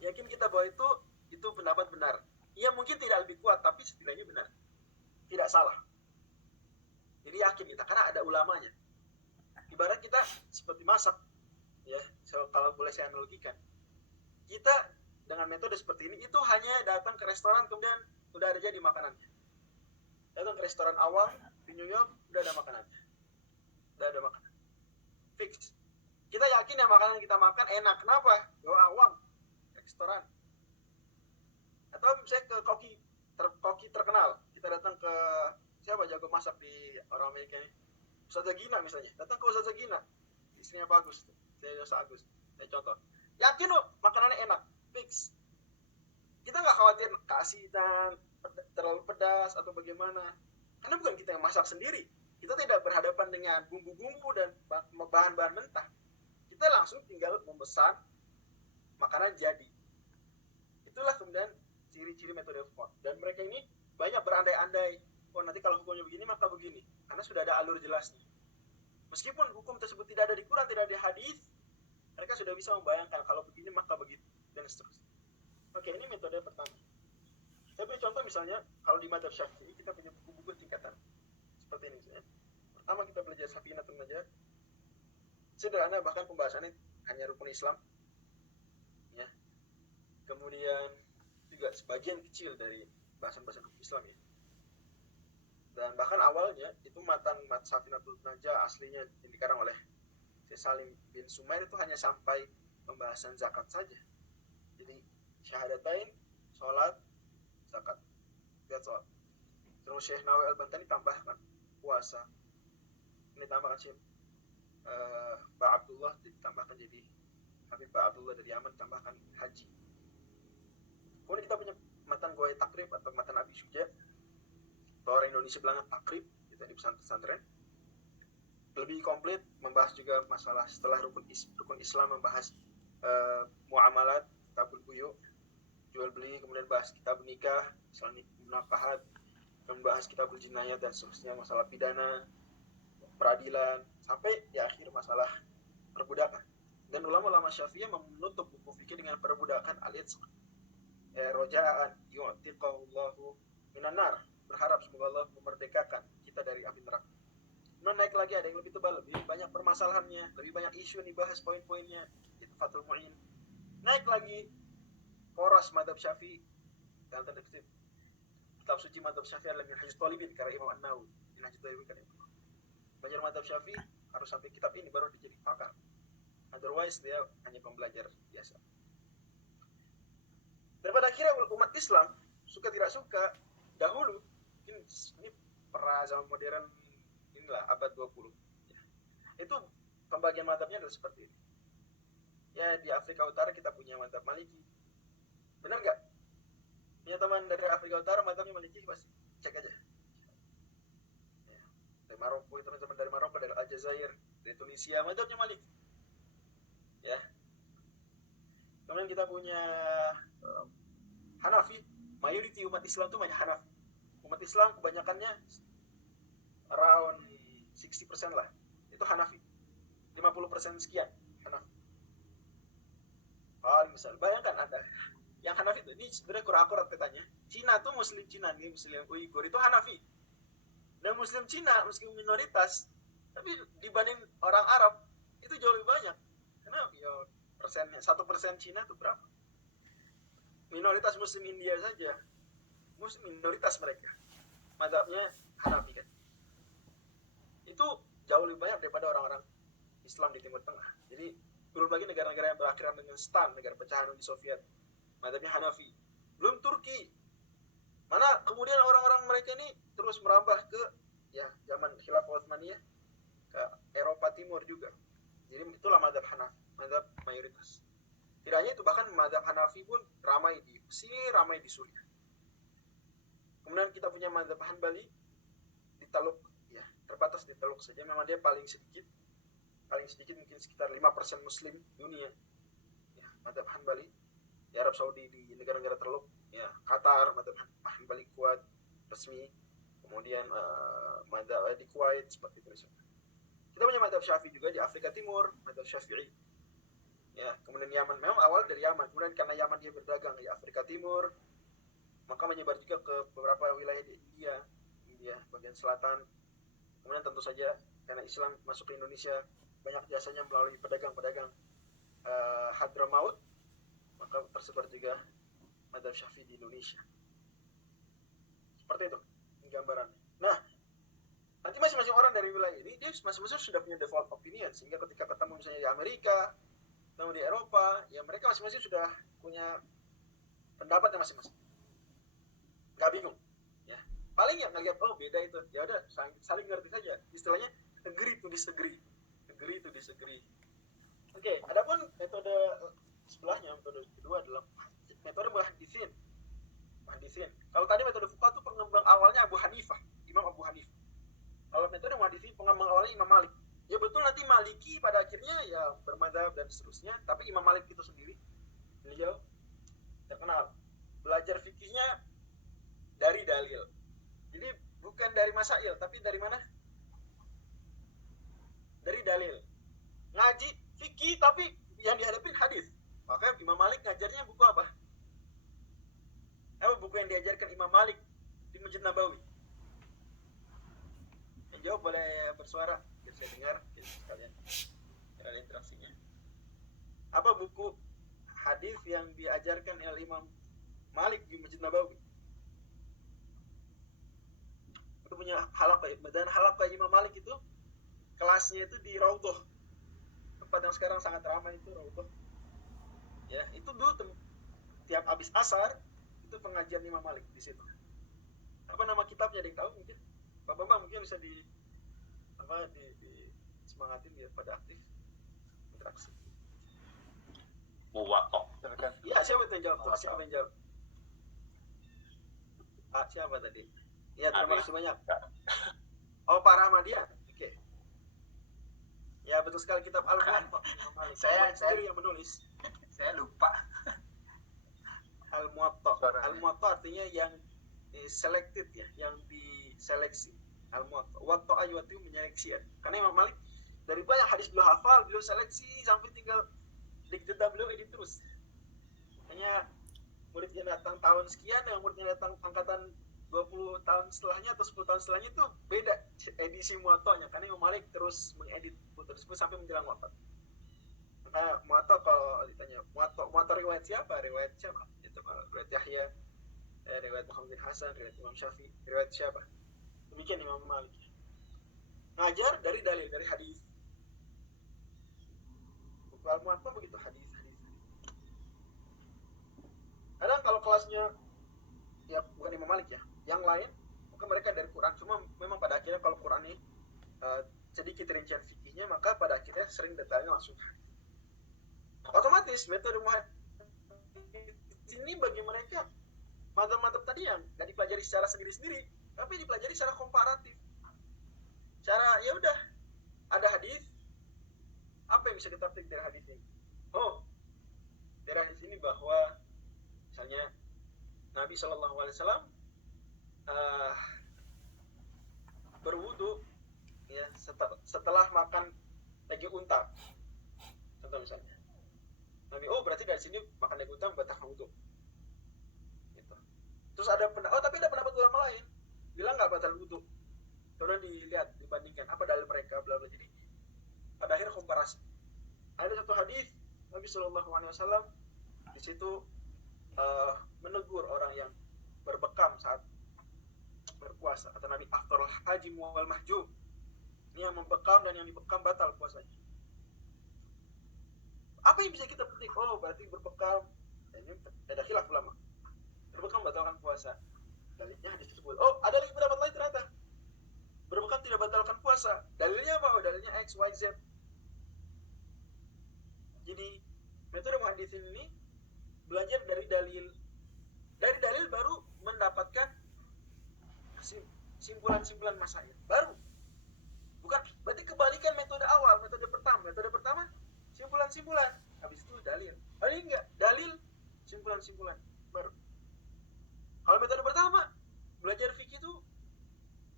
Yakin kita bahwa itu itu pendapat benar. Ia mungkin tidak lebih kuat, tapi setidaknya benar. Tidak salah. Jadi yakin kita, karena ada ulamanya. Ibarat kita seperti masak, ya, kalau boleh saya analogikan. Kita dengan metode seperti ini, itu hanya datang ke restoran, kemudian udah ada jadi makanannya. Datang ke restoran awam di New York, udah ada makanannya. Udah ada makanan. Fix. Kita yakin ya makanan kita makan enak. Kenapa? Yo awam. Restoran. Atau misalnya ke koki terkenal. Kita datang ke siapa jago masak di orang Amerika ini? Ustaz Gina misalnya. Datang ke Ustaz Gina. Istrinya bagus. Saya Ustaz Agus. Saya contoh. Yakin loh makanannya enak. Fix. Kita nggak khawatir keasinan, terlalu pedas atau bagaimana. Karena bukan kita yang masak sendiri. Kita tidak berhadapan dengan bumbu-bumbu dan bahan-bahan mentah. Kita langsung tinggal memesan makanan jadi. Itulah kemudian ciri-ciri metode hukum. Dan mereka ini banyak berandai-andai. Oh nanti kalau hukumnya begini maka begini. Karena sudah ada alur jelasnya. Meskipun hukum tersebut tidak ada di Quran, tidak ada di hadis, mereka sudah bisa membayangkan kalau begini maka begitu dan seterusnya. Oke, ini metode pertama. Saya beri contoh misalnya kalau di Madzhab Syafi'i kita punya buku-buku tingkatan seperti ini misalnya. Pertama kita belajar Safinatul Najah. Sederhana, bahkan pembahasannya hanya rukun Islam. Ya. Kemudian juga sebagian kecil dari bahasan-bahasan rukun Islam ya. Dan bahkan awalnya itu matan Safinatul Najah aslinya yang dikarang oleh Syekh Salim bin Sumair itu hanya sampai pembahasan zakat saja. Jadi syahadatain, sholat, zakat. That's all. Terus Syekh Nawawi Al-Bantani tambahkan puasa. Ini tambahkan Syekh Pak Abdullah ditambahkan jadi Habib Pak Abdullah dari Yaman tambahkan haji. Kemudian kita punya matan Goy Takrib atau matan Abi Syuja. Orang Indonesia bilangnya takrib, kita di pesantren. Lebih komplit, membahas juga masalah setelah rukun Islam, membahas muamalat, tabul buyu, jual beli, kemudian bahas kitab nikah, misalnya munakahat, membahas kitabul jinayat dan seterusnya, masalah pidana, peradilan, sampai di akhir masalah perbudakan. Dan ulama-ulama Syafi'iyah menutup buku fikih dengan perbudakan alias rojaan yu'tiqallahu minan nar, berharap semoga Allah memerdekakan kita dari api neraka. Kemudian naik lagi ada yang lebih tebal, lebih banyak permasalahannya, lebih banyak isu yang dibahas poin-poinnya, itu Fathul Mu'in. Naik lagi poros Madzhab Syafi'i dalam tanda kutip. Kitab suci Madzhab Syafi'i adalah Minhajut Thalibin karya Imam An-Nawawi. Minhajut Thalibin kan itu. Belajar Madzhab Syafi'i harus sampai kitab ini baru dijadi pakar. Otherwise dia hanya pembelajar biasa. Daripada akhirnya umat Islam suka tidak suka dahulu ini pra zaman modern inilah abad 20 ya. Itu pembagian mazhabnya adalah seperti ini ya. Di Afrika Utara kita punya mazhab Maliki, benar nggak? Punya teman dari Afrika Utara mazhabnya Maliki, pasti cek aja ya. Dari Maroko, teman-teman dari Maroko, dari Aljazair, dari Tunisia, mazhabnya Maliki ya. Kemudian kita punya Hanafi, mayoriti umat Islam itu banyak Hanafi. Umat Islam kebanyakannya around 60% lah itu Hanafi, 50% sekian Hanafi. Paling besar. Bayangkan ada yang Hanafi itu, ini sebenarnya kurang akurat katanya. Cina tuh Muslim Cina nih, Muslim Uighur itu Hanafi. Dan Muslim Cina, Muslim minoritas, tapi dibanding orang Arab itu jauh lebih banyak. Karena ya persennya 1% Cina itu berapa? Minoritas Muslim India saja, Muslim minoritas mereka, mazhabnya Hanafi kan. Itu jauh lebih banyak daripada orang-orang Islam di Timur Tengah. Jadi belum lagi negara-negara yang berakhiran dengan stan, negara pecahan Uni Soviet, mazhabnya Hanafi. Belum Turki, mana kemudian orang-orang mereka ini terus merambah ke ya zaman Khilafah Utsmaniyah ke Eropa Timur juga. Jadi itulah mazhab Hanafi, mazhab mayoritas. Tidak hanya itu, bahkan mazhab Hanafi pun ramai di Mesir, ramai di Suriah. Kemudian kita punya mazhab Hanbali di Teluk, ya terbatas di Teluk saja. Memang dia paling sedikit mungkin sekitar 5% Muslim dunia. Ya, mazhab Hanbali di Arab Saudi, di negara-negara Teluk, ya Qatar, mazhab Hanbali kuat resmi. Kemudian mazhab di Kuwait seperti itu. Kita punya mazhab Syafi'i juga di Afrika Timur, mazhab Syafi'i. Ya, kemudian kemudian Yaman. Memang awal dari Yaman, kemudian karena Yaman dia berdagang di Afrika Timur, maka menyebar juga ke beberapa wilayah di India bagian selatan. Kemudian tentu saja karena Islam masuk ke Indonesia, banyak jasanya melalui pedagang-pedagang Hadramaut, maka tersebar juga madzhab Syafi'i di Indonesia. Seperti itu gambarannya. Nah, nanti masing-masing orang dari wilayah ini dia masing-masing sudah punya default opinion, sehingga ketika ketemu misalnya di Amerika, ketemu di Eropa, ya mereka masing-masing sudah punya pendapatnya masing-masing. Gak bingung, ya. Paling ya ngeliat oh beda itu, ya udah saling ngerti saja. Istilahnya agree to disagree. Oke, adapun metode sebelahnya, metode kedua adalah metode muhaddisin. Kalau tadi metode fuqaha itu pengembang awalnya Imam Abu Hanifah. Kalau metode muhaddisin pengembang awalnya Imam Malik. Ya betul nanti Maliki pada akhirnya ya bermadzhab dan seterusnya, tapi Imam Malik itu sendiri beliau terkenal belajar fikihnya dari dalil. Jadi bukan dari masail, tapi dari mana? Dari dalil. Ngaji fikih tapi yang dihadapin hadis. Maka Imam Malik ngajarnya buku apa? Apa buku yang diajarkan Imam Malik di Masjid Nabawi? Yang jawab boleh bersuara biar saya dengar sekalian. Biar ada interaksinya. Apa buku hadis yang diajarkan oleh Imam Malik di Masjid Nabawi? Itu punya halaqah, dan halaqah Imam Malik itu kelasnya itu di Raudhah, tempat yang sekarang sangat ramai itu Raudhah. Ya, itu dulu tiap habis asar itu pengajian Imam Malik di situ. Apa nama kitabnya, ada yang tahu mungkin? Pak Bambang mungkin bisa di semangatin biar pada aktif interaksi. Muwatta. Iya, siapa yang jawab? Siapa tadi? Iya, terima kasih banyak. Oh, Pak Rahmadian. Oke. Ya, betul sekali kitab Al-Muwatta. Saya sendiri yang menulis. Saya lupa. Al-Muwatta artinya yang selected ya, yang diseleksi. Al-Muwatta. Watta ayatu menyeleksi ya. Karena Imam Malik dari banyak hadis beliau hafal, beliau seleksi sampai tinggal dikjeda beliau edit terus. Hanya murid yang datang tahun sekian dengan murid yang datang angkatan 20 tahun setelahnya atau 10 tahun setelahnya itu beda edisi Muwatta'nya, karena Imam Malik terus mengedit buku tersebut sampai menjelang wafat. Maka Muwatta kalau ditanya Muwatta riwayat siapa? Itu riwayat Yahya, riwayat Muhammad bin Hasan, riwayat Imam Syafi'i, riwayat siapa? Demikian Imam Malik. Ngajar dari dalil, dari hadis. Buku Al-Muwatta begitu hadis. Kadang kalau kelasnya ya bukan Imam Malik ya, yang lain maka mereka dari Quran. Cuma memang pada akhirnya kalau Quran ini sedikit rincian fikihnya, maka pada akhirnya sering detailnya langsung. Otomatis metode muhadits ini bagi mereka madzhab-madzhab tadi yang nggak dipelajari secara sendiri-sendiri, tapi dipelajari secara komparatif. Cara ya udah ada hadis, apa yang bisa kita petik dari hadis ini? Oh, dari hadis ini bahwa misalnya Nabi SAW berwudu ya setelah makan daging unta. Contoh misalnya Nabi, berarti dari sini makan daging unta membatalkan wudu. Gitu. Terus tapi ada pendapat ulama lain bilang nggak batal wudu. Kemudian dilihat, dibandingkan apa dalil mereka, bla bla. Jadi pada akhir komparasi. Ada satu hadis Nabi SAW di situ menegur orang yang berbekam saat berpuasa. Kata Nabi, aftarul hajim wal mahjum. Ini yang membekam dan yang dibekam batal puasanya. Apa yang bisa kita petik? Oh, berarti berbekam. Ini ada khilaf ulama. Berbekam batalkan puasa. Dalilnya hadis tersebut. Oh, ada lagi pendapat lain ternyata. Berbekam tidak batalkan puasa. Dalilnya apa? Oh, dalilnya X, Y, Z. Jadi, metode muhaditsin ini belajar dari dalil. Dari dalil baru mendapatkan simpulan-simpulan masail. Baru. Bukan, berarti kebalikan metode awal, metode pertama simpulan-simpulan, habis itu dalil. Ini enggak, dalil simpulan-simpulan baru. Kalau metode pertama belajar fikih itu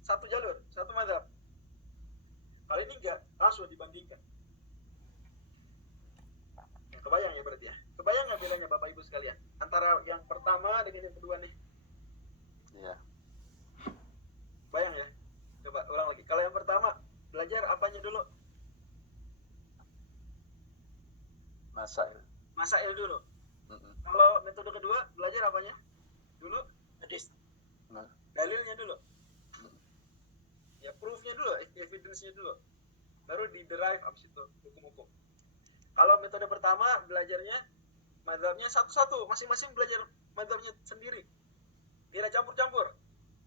satu jalur, satu mazhab. Kalau ini enggak, langsung dibandingkan. Kebayang ya berarti antara yang pertama dengan yang kedua nih? Iya. Bayang ya? Coba ulang lagi. Kalau yang pertama, belajar apanya dulu? Masail. Masail dulu. Mm-mm. Kalau metode kedua, belajar apanya dulu? Hadis. Nah, Dalilnya dulu. Ya, proof-nya dulu, evidence-nya dulu. Baru di-derive abis itu hukum-hukum. Kalau metode pertama, belajarnya mazhabnya satu-satu, masing-masing belajar mazhabnya sendiri. Tidak campur-campur.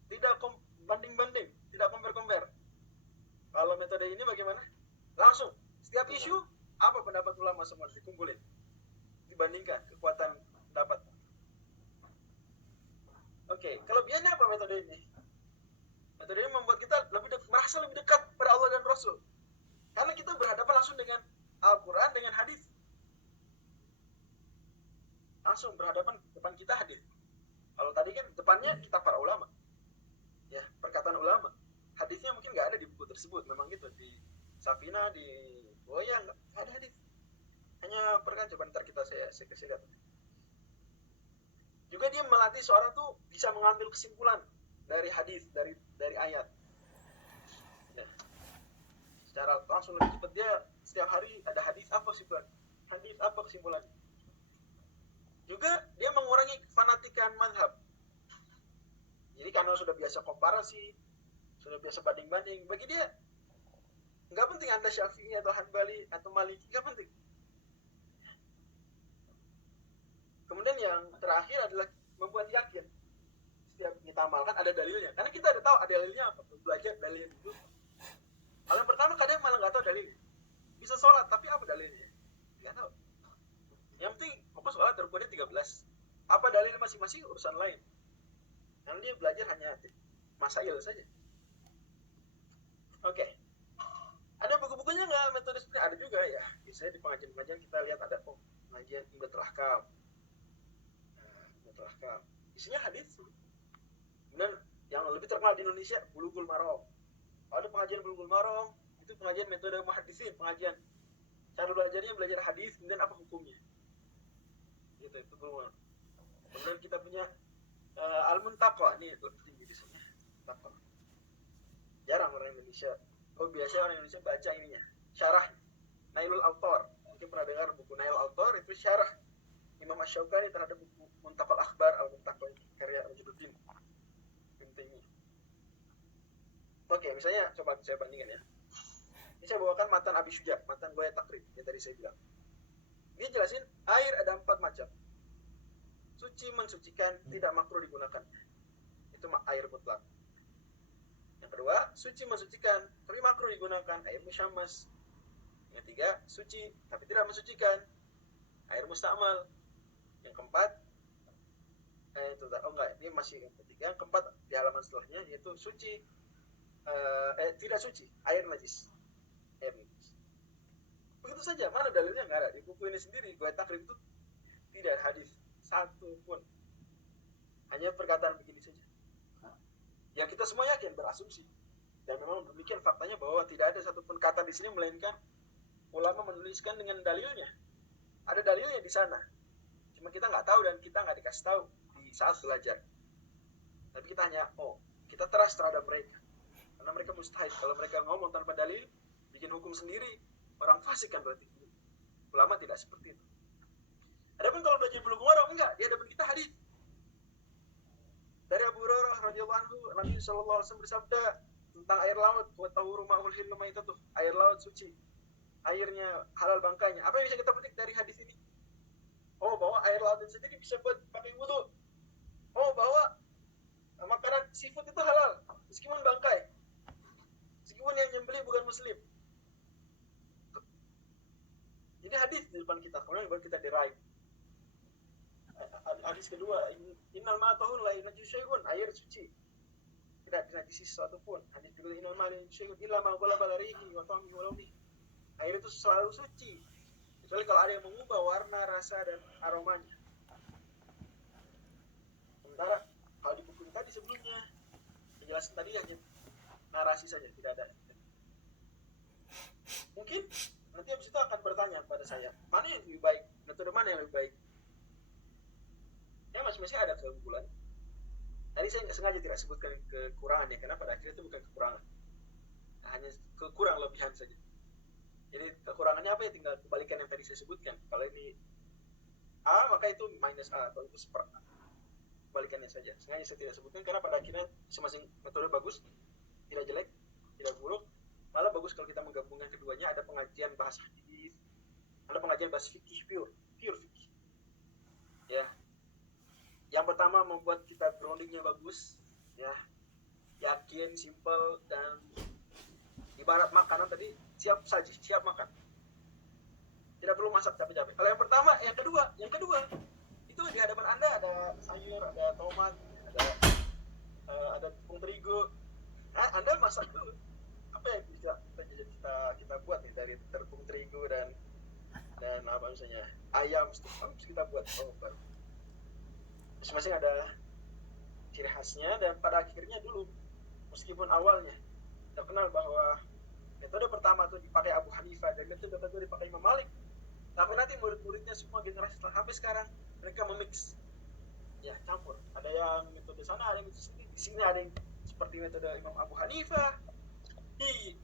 Tidak banding-banding, tidak compare-compare. Kalau metode ini bagaimana? Langsung, setiap isu, apa pendapat ulama semua dikumpulin. Dibandingkan kekuatan pendapat. Oke, kelebihannya apa metode ini? Metode ini membuat kita merasa lebih dekat pada Allah dan Rasul. Karena kita berhadapan langsung dengan Al-Quran, dengan hadis. Langsung berhadapan depan kita hadis. Kalau tadi kan depannya kita para ulama. Ya, perkataan ulama. Hadisnya mungkin nggak ada di buku tersebut. Memang gitu. Di Safina, di Boya, nggak ada hadis. Hanya perkataan. Coba ntar saya kasih lihat. Juga dia melatih seorang tuh bisa mengambil kesimpulan dari hadis, dari ayat. Ya. Secara langsung lebih cepat, dia setiap hari ada hadis apa kesimpulan, hadis apa kesimpulan. Juga dia mengurangi kefanatikan mazhab. Jadi karena sudah biasa komparasi, sudah biasa banding-banding, bagi dia nggak penting Anda Syafi'i atau Hanbali atau Maliki, nggak penting. Kemudian yang terakhir adalah membuat yakin. Setiap kita amalkan ada dalilnya. Karena kita udah tahu ada dalilnya apa. Belajar dalilnya dulu. Kalau yang pertama kadang malah nggak tahu dalilnya. Bisa sholat, tapi apa dalilnya? Nggak tahu. Yang penting fokus sholat rukunnya 13. Apa dalilnya masing-masing urusan lain. Karena dia belajar hanya masail saja. Oke. Ada buku-bukunya nggak metode seperti ada juga ya. Biasanya di pengajian-pengajian kita lihat ada pengajian Umdatul Ahkam. Isinya hadis. Kemudian yang lebih terkenal di Indonesia Bulughul Maram. Ada pengajian Bulughul Maram, itu pengajian metode muhaddisin, pengajian cara belajarnya belajar hadis, kemudian apa hukumnya. Gitu, itu Bulughul Maram. Kemudian kita punya Al-Muntaqa, ini lebih tinggi di sini. Muntaqa. Jarang orang Indonesia. Biasa orang Indonesia baca ininya, syarah Nailul Autor. Mungkin pernah dengar buku Nailul Autor, itu syarah Imam Asy-Syaukani terhadap buku Muntaqal Akhbar, Al-Muntaqa, karya Mujaddid Ibnu Taimiyah. Oke, misalnya coba saya bandingkan ya. Ini saya bawakan matan Abi Syuja, matan Ghayat Taqrib yang tadi saya bilang. Ini jelasin air ada 4 macam. Suci, mensucikan, tidak makruh digunakan. Itu air mutlak. Yang kedua, suci mensucikan, tapi makruh digunakan, air musyammas. Yang ketiga, suci tapi tidak mensucikan, air musta'mal. Yang keempat, ini masih yang ketiga. Yang keempat di halaman setelahnya yaitu suci, tidak suci, air najis. Begitu saja. Mana dalilnya? Nggak ada. Di buku ini sendiri, Ghayat Taqrib itu tidak ada hadis satu pun. Hanya perkataan begini saja. Ya kita semua yakin, berasumsi. Dan memang demikian faktanya bahwa tidak ada satupun kata di sini melainkan ulama menuliskan dengan dalilnya. Ada dalilnya di sana. Cuma kita nggak tahu dan kita nggak dikasih tahu di saat belajar. Tapi kita hanya, kita trust terhadap mereka. Karena mereka mustahil. Kalau mereka ngomong tanpa dalil, bikin hukum sendiri, orang fasik kan berarti. Ulama tidak seperti itu. Adapun kalau belajar Bulughul Maram, enggak. Di hadapan kita hadis. Dari Abu Hurairah radhiyallahu anhu, Nabi sallallahu alaihi wasallam bersabda tentang air laut, wa tahuru ma'ul hillu maitatuh, air laut suci. Airnya halal bangkainya. Apa yang bisa kita petik dari hadis ini? Bahwa air laut itu sendiri bisa buat pakai wudu. Bahwa makanan seafood itu halal meskipun bangkai. Meskipun yang nyembelih bukan muslim. Jadi hadis di depan kita, kemudian baru kita derive. Hadis kedua, innal ma'a tahurun la yunajjis syai'un, air suci. Tidak dinajisi sesuatu pun. Hadis kedua, innal ma'a la yunajjis syai'un illa ma ghalaba rihi wa ta'mihi wa launihi. Air itu selalu suci. Kecuali kalau ada yang mengubah warna, rasa dan aromanya. Sementara kalau di buku tadi sebelumnya penjelasan tadi hanya narasi saja, tidak ada. Mungkin nanti habis itu akan bertanya kepada saya, mana yang lebih baik, metode mana yang lebih baik? Ya masing-masing ada keunggulan. Tadi saya nggak sengaja tidak sebutkan kekurangannya karena pada akhirnya itu bukan kekurangan, hanya kekurang lebihan saja. Jadi kekurangannya apa ya, tinggal kebalikan yang tadi saya sebutkan. Kalau ini A maka itu minus A atau itu seper A, kebalikannya saja. Sengaja saya tidak sebutkan karena pada akhirnya masing-masing metode bagus, tidak jelek, tidak buruk, malah bagus kalau kita menggabungkan keduanya. Ada pengajian bahasa hadis, ada pengajian bahasa fikih pure fikih. Ya, yang pertama membuat kita groundingnya bagus, ya, yakin, simple, dan ibarat makanan tadi, siap saji, siap makan, tidak perlu masak capek-capek. Kalau yang pertama, yang kedua itu di hadapan Anda ada sayur, ada tomat, ada tepung terigu. Nah, Anda masak dulu. Apa yang bisa kita buat nih dari tepung terigu dan apa misalnya ayam, kita buat baru. Masing-masing ada ciri khasnya, dan pada akhirnya dulu meskipun awalnya terkenal bahwa metode pertama itu dipakai Abu Hanifah dan metode kedua dipakai Imam Malik, tapi nanti murid-muridnya semua generasi setelah sampai sekarang mereka memix, ya, campur. Ada yang metode sana, ada yang metode sini. Di sini ada yang seperti metode Imam Abu Hanifah, di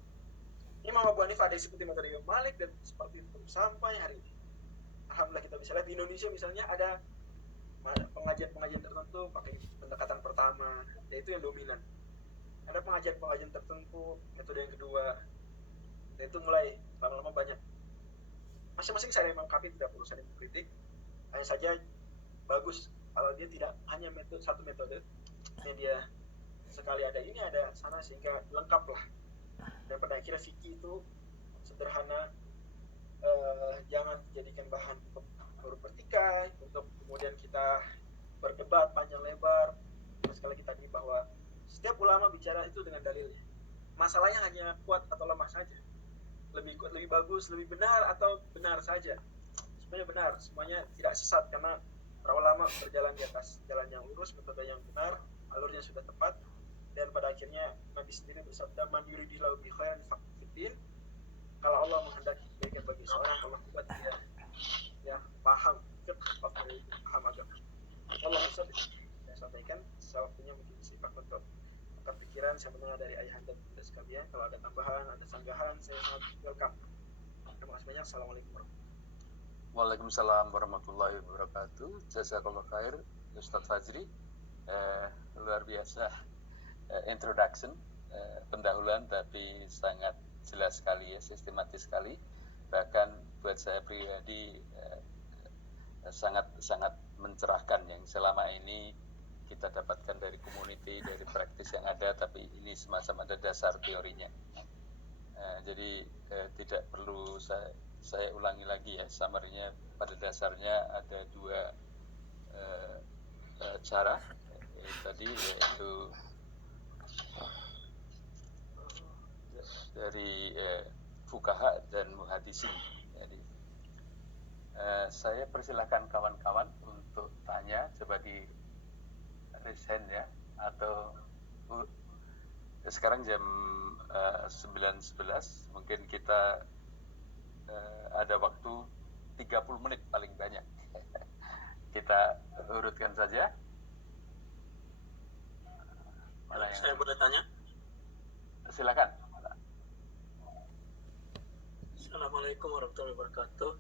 Imam Abu Hanifah ada yang seperti metode Imam Malik, dan seperti itu sampai hari ini. Alhamdulillah kita bisa lihat di Indonesia misalnya ada pengajian tertentu pakai pendekatan pertama, yaitu yang dominan. Ada pengajian tertentu metode yang kedua, dan itu mulai lama-lama banyak. Masing-masing saya melengkapi, tidak perlu saling mengkritik. Hanya saja bagus kalau dia tidak hanya satu metode, dia sekali ada ini ada sana, sehingga lengkap lah. Dan pada akhirnya fikih itu sederhana, jangan dijadikan bahan untuk berpertikai, untuk kemudian kita berdebat panjang lebar. Sekali lagi tadi bahwa setiap ulama bicara itu dengan dalilnya. Masalahnya hanya kuat atau lemah saja, lebih kuat, lebih bagus, lebih benar atau benar saja. Semuanya benar, semuanya tidak sesat, karena para ulama berjalan di atas jalan yang lurus, metode yang benar, alurnya sudah tepat. Dan pada akhirnya Nabi sendiri bersabda, man yuridillahu bi khairan yufaqihu fiddin. Kalau Allah menghendaki kebaikan bagi seorang, Allah buat dia ya paham agama. Allah saya sampaikan, waktunya mungkin sifat untuk pikiran. Saya mendengar dari ayahanda bunda sekalian. Kalau ada tambahan, ada sanggahan, saya sangat welcome. Terima kasih banyak. Assalamualaikum warahmatullahi wabarakatuh. Waalaikumsalam warahmatullahi wabarakatuh. Jazakallah khair Ustadz Fajri. Luar biasa introduction, pendahuluan, tapi sangat jelas sekali ya, sistematis sekali. Bahkan buat saya pribadi sangat mencerahkan yang selama ini kita dapatkan dari community, dari praktis yang ada, tapi ini semacam ada dasar teorinya. Jadi tidak perlu saya ulangi lagi ya, summary-nya pada dasarnya ada dua cara tadi, yaitu dari fuqaha dan muhadisin. Jadi saya persilahkan kawan-kawan untuk tanya, coba di raise hand ya, atau sekarang jam 9.11, mungkin kita ada waktu 30 menit paling banyak. Kita urutkan saja. Mana yang... Saya boleh tanya? Silakan. Assalamualaikum warahmatullahi wabarakatuh.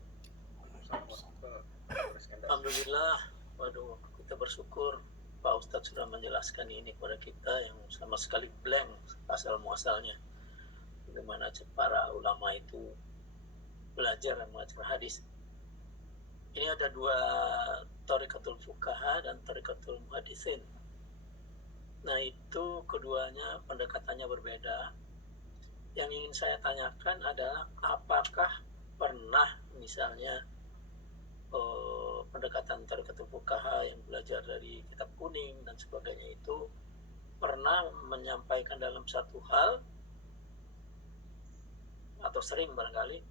Alhamdulillah, waduh, kita bersyukur Pak Ustadz sudah menjelaskan ini kepada kita yang sama sekali blank asal muasalnya. Bagaimana para ulama itu belajar dan mengajar hadis. Ini ada dua thariqatul fuqaha dan thariqatul muhadisin. Nah, itu keduanya pendekatannya berbeda. Yang ingin saya tanyakan adalah apakah pernah misalnya pendekatan thariqatul fuqaha yang belajar dari kitab kuning dan sebagainya itu pernah menyampaikan dalam satu hal atau sering barangkali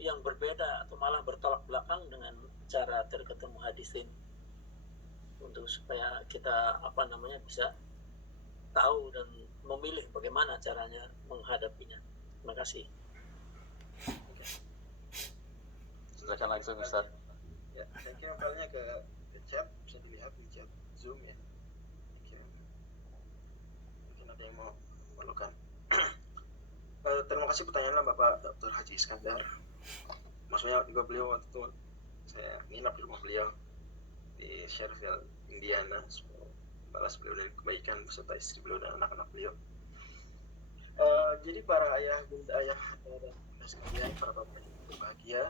yang berbeda atau malah bertolak belakang dengan cara thariqatul muhadisin, untuk supaya kita bisa tahu dan memilih bagaimana caranya menghadapinya. Terima kasih. Silakan langsung Ustaz. Ya, saya kirim filenya ke chat, bisa dilihat di chat Zoom ya. Kirim. Mungkin ada yang mau memerlukan. Terima kasih pertanyaannya Bapak Dr. Haji Iskandar. Maksudnya juga beliau waktu itu saya nginap di rumah beliau di Sherfield, Indiana. Semoga balas beliau dari kebaikan beserta istri beliau dan anak-anak beliau. Jadi para ayah, bunda, ayah dan bunda sekalian, para bapak yang berbahagia,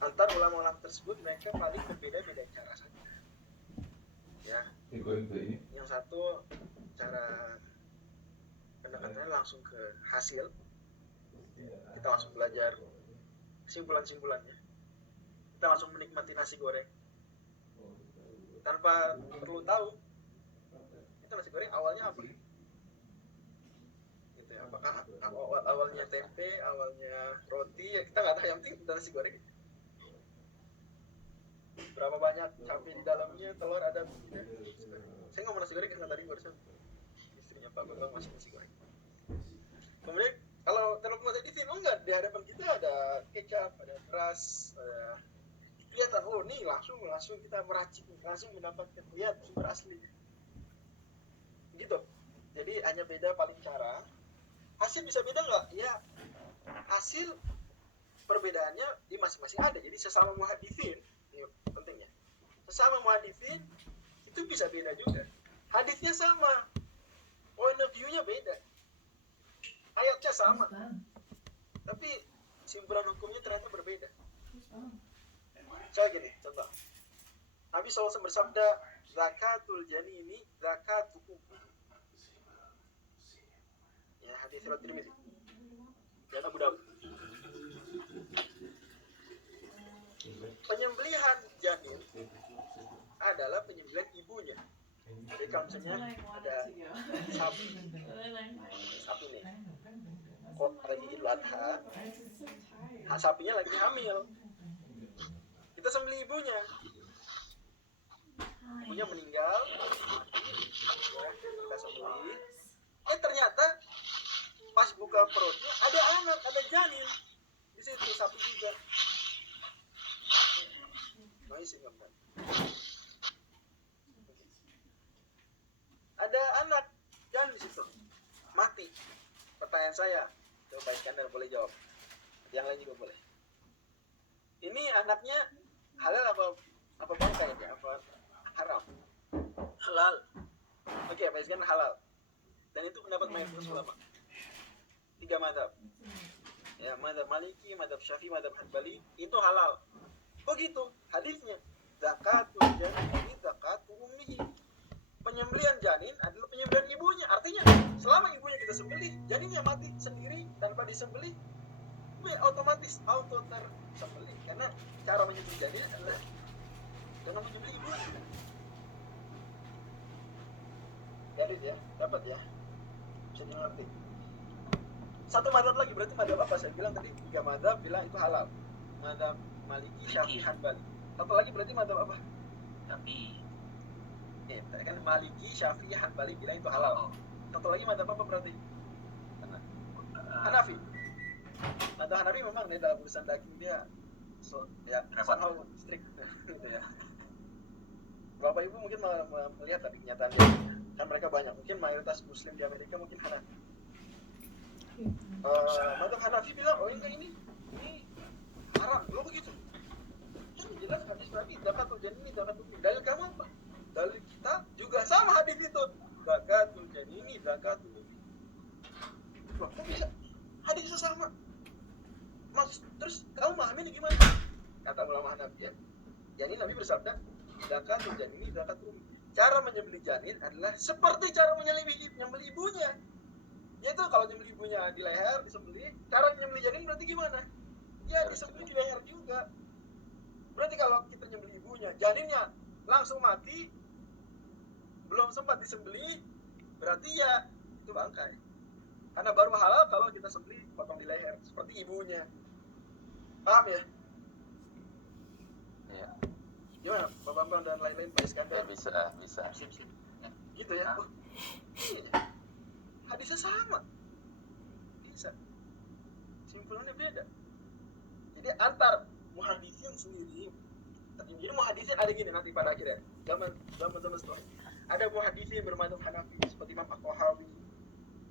antar ulama-ulama tersebut mereka paling berbeda-beda cara saja. Ya, yang satu cara pendekatannya langsung ke hasil, kita langsung belajar simpulan-simpulannya, kita langsung menikmati nasi goreng tanpa perlu tahu itu nasi goreng awalnya apa. Apakah awalnya tempe, awalnya roti, ya kita nggak tahu, yang penting kita nasi goreng. Berapa banyak cabai di dalamnya, telur ada begini. Saya ngomong nasi goreng karena tadi barusan istrinya Pak Bambang masih nasi goreng. Kemudian kalau terlalu kompetitif, enggak, di hadapan kita ada kecap, ada beras, ada kelihatan, oh nih langsung kita meracik, langsung mendapatkan lihat sumber asli. Gitu. Jadi hanya beda paling cara. Hasil bisa beda nggak? Ya, hasil perbedaannya di masing-masing ada. Jadi sesama muhaditsin, ini pentingnya. Sesama muhaditsin itu bisa beda juga. Hadisnya sama, point of view-nya beda, ayatnya sama, tapi simpulan hukumnya ternyata berbeda. Coba gini, contoh. Nabi SAW bersabda, zakatul janini zakatul ummi. Ya, hadis riwayat Tirmidzi dan Abu Dawud. Penyembelihan janin adalah penyembelihan ibunya. Jadi kalau misalnya ada sapi nih, kok lagi Idul Adha, sapinya lagi hamil, kita sembelih ibunya meninggal, mati, ya, kita sembelih. Ternyata pas buka perutnya ada anak, ada janin di situ, sapi juga. Ada anak janin di situ, mati. Pertanyaan saya, coba Iskandar boleh jawab, yang lain juga boleh. Ini anaknya halal apa bangkai ya? Apa haram? Halal. Oke, Pak Iskandar halal. Dan itu pendapat mayoritas ulama. 3 mazhab. Ya, mazhab Maliki, mazhab Syafi'i, mazhab Hanbali itu halal. Begitu hadisnya. Zakatul janin zakatul ummihi. Penyembelihan janin adalah penyembelihan ibunya. Artinya, selama ibunya kita sembelih, janinnya mati sendiri tanpa disembelih, otomatis auto tersembelih. Karena cara menyembelih janin adalah dengan menyembelih ibunya. Jadi ya, dapat ya. Bisa dimengerti. Satu mazhab lagi, berarti mazhab apa? Saya bilang tadi 3 mazhab bilang itu halal. Mazhab Maliki, Syafi'i, Hanbali. Satu lagi berarti mazhab apa? Tapi Kan Maliki, Syafi'i, Hanbali bilang itu halal. Satu lagi mazhab apa berarti? Hanafi. Mazhab Hanafi memang nih dalam urusan daging dia somehow strict gitu ya. Bapak Ibu mungkin melihat tapi kenyataannya kan mereka banyak. Mungkin mayoritas Muslim di Amerika mungkin Hanafi. Mazhab Hanafi bilang, oh ini haram. Lo begitu? Kan jelas hadis Nabi, zakatul janini zakatul ummi. Dalil kamu apa? Dalil kita juga sama hadis itu. Zakatul janini zakatul ummi. Loh, kok bisa? Hadisnya sama. Terus kamu memahami ini gimana? Kata ulama Hanafi ya. Jadi Nabi bersabda, zakatul janini zakatul ummi. Cara menyembelih janin adalah seperti cara menyembelih ibunya. Yaitu kalau menyembelih ibunya di leher, disembelih. Cara menyembelih janin berarti gimana? Ya disembelih di leher juga. Berarti kalau kita menyembelih ibunya, janinnya langsung mati, belum sempat disembelih, berarti ya itu bangkai. Karena baru halal kalau kita sembelih potong di leher, seperti ibunya. Paham ya? Iya. Gimana Pak Bambang dan lain-lain, Pak Iskandar? Bisa. Gitu ya? Oh, iya. Hadisnya sama. Bisa. Simpulannya beda. Jadi antar muhaditsin sendiri. Jadi muhaditsin ada gini nanti pada akhirnya zaman setelah ada muhaditsin bermadzhab Hanafi seperti Imam At-Tahawi,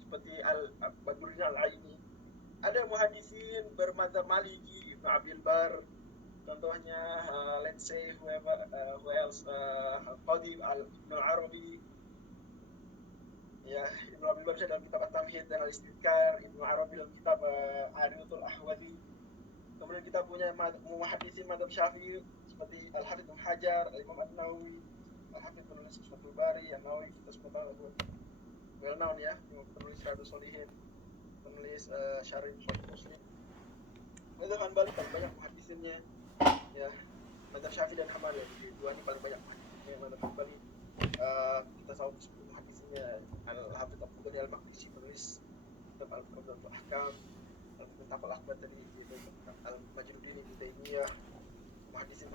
seperti Al-Badruddin Al-Aini. Ada muhaditsin bermadzhab Maliki, Ibnu Abdul Bar, contohnya let's say who else, Qadi Ibnu Arabi, ya Ibnu Abdul Bar dalam kitab At-Tamhid dan Al-Istidkar, Ibnu Arabi dalam kitab Aridatul Ahwazi. Kemudian kita punya muhaditsin madzhab Syafi'i seperti Al-Hafidz Ibnu Hajar, Imam An-Nawawi, Al-Hafidz penulis Fathul Bari, An-Nawawi kita semua tahu well known ya, penulis Riyadhus Shalihin, penulis Syarih Sahih Muslim. Itu kan balik paling banyak muhaditsinnya ya, madzhab Syafi'i dan Hambali, dua ini paling banyak muhaditsinnya. Madzhab Hambali kita tahu muhaditsinnya Al-Hafidz Abu Ghani Al-Maqdisi, penulis kitab Al-Qur'an Ahkam, kitab Al-Akbar tadi, Al-Majruddin Ibnu Taimiyah, muhaditsin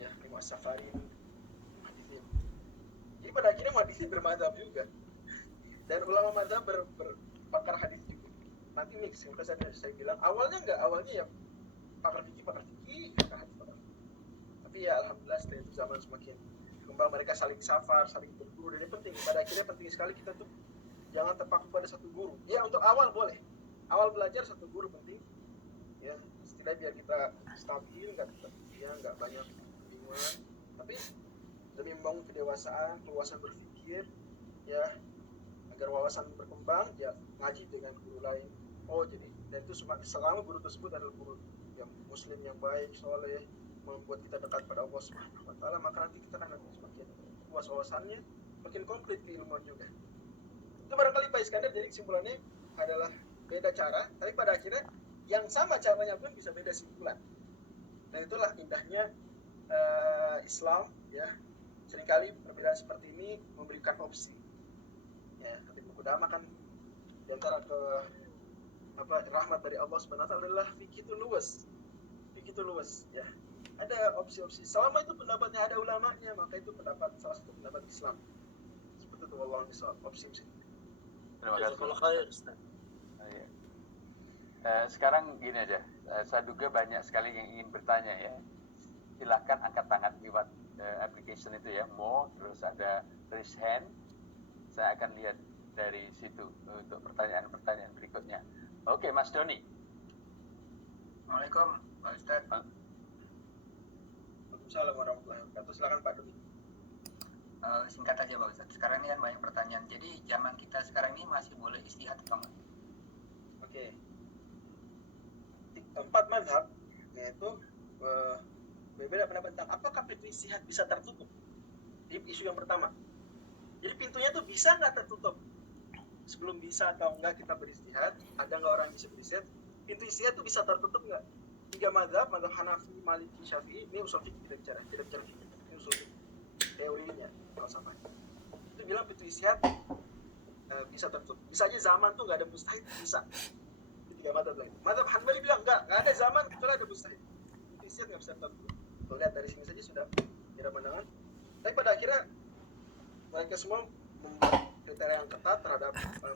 ya, Imam As-Safari, muhaditsin. Jadi pada akhirnya muhaditsin bermadzhab juga, dan ulama madzhab berpakar hadis juga. Nanti mix, yang saya bilang awalnya ya pakar fikih, pakar hadis. Tapi ya alhamdulillah setelah itu zaman semakin berkembang, mereka saling safar, saling berguru, dan ini penting. Pada akhirnya penting sekali kita tuh jangan terpaku pada satu guru. Ya untuk awal boleh, awal belajar satu guru penting. Ya, setidaknya biar kita stabil, nggak banyak kebingungan. Tapi demi membangun kedewasaan, keluasan berpikir, ya agar wawasan berkembang, ya ngaji dengan guru lain. Oh jadi, dan itu selama guru tersebut adalah guru yang muslim yang baik, soleh, membuat kita dekat pada Allah Subhanahu Wa Taala, maka nanti kita akan semakin luas wawasannya, makin komplit keilmuan juga. Itu barangkali Pak Iskandar. Jadi kesimpulannya adalah beda cara, tapi pada akhirnya yang sama caranya pun bisa beda simpulan. Dan itulah indahnya Islam ya. Seringkali perbedaan seperti ini memberikan opsi. Ya, Khatib Qudamah kan di antara rahmat dari Allah Subhanahu wa taala adalah fikih itu luas ya. Ada opsi-opsi. Selama itu pendapatnya ada ulamanya, maka itu salah satu pendapat Islam. Seperti itu wallahu a'lam, opsi-opsi. Terima kasih. Jazakallah khair, Ustaz. Sekarang gini aja, saya duga banyak sekali yang ingin bertanya ya. Silahkan angkat tangan lewat application itu ya, terus ada raise hand. Saya akan lihat dari situ untuk pertanyaan-pertanyaan berikutnya. Oke, Mas Doni. Assalamualaikum Pak Ustadz. Waalaikumsalam warahmatullahi wabarakatuh. Silakan Pak Doni. Singkat aja Pak Ustadz. Sekarang ini kan banyak pertanyaan. Jadi zaman kita sekarang ini masih boleh istihad atau enggak? Oke. 4 mazhab yaitu berbeda pendapat tentang apakah pintu istihad bisa tertutup. Di isu yang pertama. Jadi pintunya tuh bisa nggak tertutup? Sebelum bisa atau enggak kita beristihad, ada nggak orang yang bisa beristihad? Pintu istihad tuh bisa tertutup nggak? 3 mazhab Hanafi, Maliki, Syafi'i, ini usul fikih tidak bicara fikih, ini usul fikih. Teorinya falsafah. Itu bilang pintu istihad bisa tertutup. Bisa aja zaman tuh nggak ada mustahid, bisa. Mazhab Hanbali bilang enggak ada zaman kecuali ada mustahid. Itu istihad nggak bisa tertutup. Tuh lihat dari sini saja sudah tidak pandangan. Tapi pada akhirnya mereka semua membuat kriteria yang ketat terhadap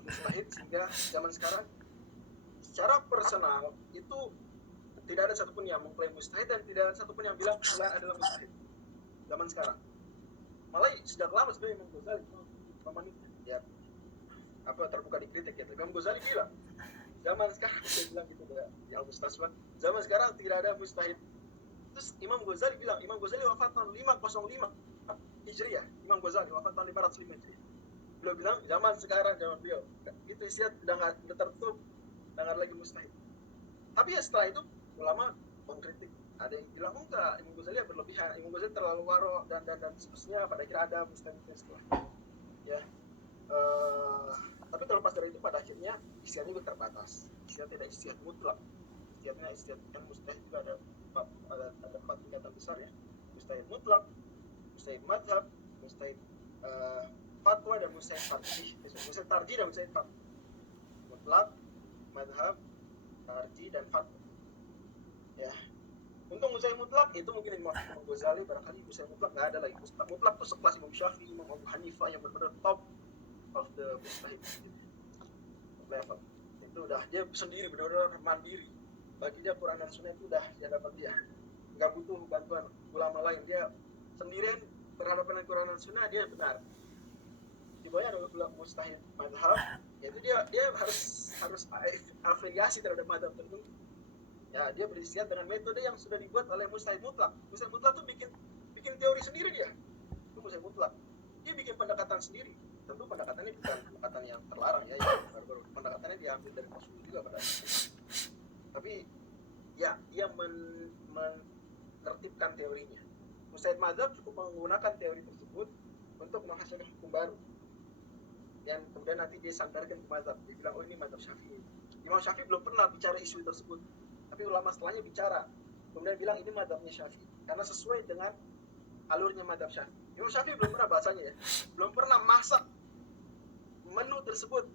mustahid, sehingga zaman sekarang secara personal itu tidak ada satupun yang mengklaim mustahid dan tidak ada satupun yang bilang fulan adalah mustahid zaman sekarang. Malah sejak lama sebenarnya Imam Ghazali ya terbuka dikritik ya. Imam Ghazali bilang zaman sekarang, saya bilang gitu ya Al-Mustasfa, zaman sekarang tidak ada mustahid. Terus Imam Ghazali wafat tahun 505 Hijriah. Imam Ghazali wafat tahun 505 Hijriah. Beliau bilang zaman sekarang, zaman beliau itu istihad udah tertutup, udah nggak ada lagi mustahid. Tapi ya setelah itu ulama mengkritik. Ada yang bilang enggak, Imam Ghazali berlebihan, Imam Ghazali terlalu waro dan seterusnya. Pada akhirnya ada mustahidnya setelah ya. Tapi terlepas dari itu, pada akhirnya istihadnya juga terbatas. Istihad tidak istihad mutlak. Istihad kan mustahid juga ada 4 tingkatan besar ya. Mustahid mutlak, mustahid madhab, mustahid fatwa, dan mustahid tarjih. Mustahid tarjih dan mustahid fatwa. Mutlak, madhab, tarjih, dan fatwa. Ya. Untuk mustahid mutlak itu mungkin Imam Ghazali, barangkali mustahid mutlak nggak ada lagi. Mustahid mutlak itu sekelas Imam Syafi'i, Imam Abu Hanifah yang benar-benar top of the mustahid level. Itu udah dia sendiri, benar-benar mandiri. Bagi dia Quran dan Sunnah itu udah dia dapat dia. Nggak fatwa ulama lain, dia sendirian berhadapan dengan Quran dan Sunnah, dia benar. Di bawahnya ada mustahid madhab, yaitu dia harus afiliasi terhadap madhab tertentu. Ya, dia beristihad dengan metode yang sudah dibuat oleh mustahid mutlak. Mustahid mutlak tuh bikin teori sendiri dia. Itu mustahid mutlak. Dia bikin pendekatan sendiri. Tentu pendekatannya bukan pendekatan yang terlarang ya, baru pendekatannya diambil dari Rasul juga pada tapi ya dia menertibkan teorinya. Mustahid mazhab cukup menggunakan teori tersebut untuk menghasilkan hukum baru yang kemudian nanti dia sandarkan ke mazhab. Dia bilang, oh ini mazhab Syafi'i. Imam Syafi'i belum pernah bicara isu tersebut, tapi ulama setelahnya bicara, kemudian bilang ini mazhabnya Syafi'i karena sesuai dengan alurnya mazhab Syafi'i. Imam Syafi'i belum pernah bahasanya ya, belum pernah masak menu tersebut,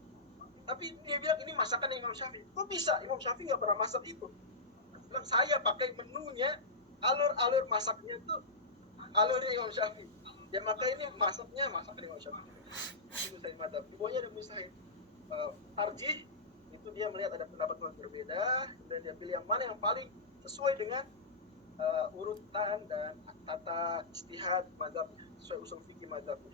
tapi dia bilang ini masakan Imam Syafi'i. Kok bisa? Imam Syafi'i nggak pernah masak itu. Dia bilang saya pakai menunya, alur masaknya itu alurnya Imam Syafi'i. Ya maka ini masaknya masakan Imam Syafi'i. Itu mustahid madzhab. Di bawahnya ada mustahid tarjih, itu dia melihat ada pendapat yang berbeda, kemudian dia pilih yang mana yang paling sesuai dengan urutan dan tata ijtihad madzhabnya, sesuai usul fikih madzhabnya.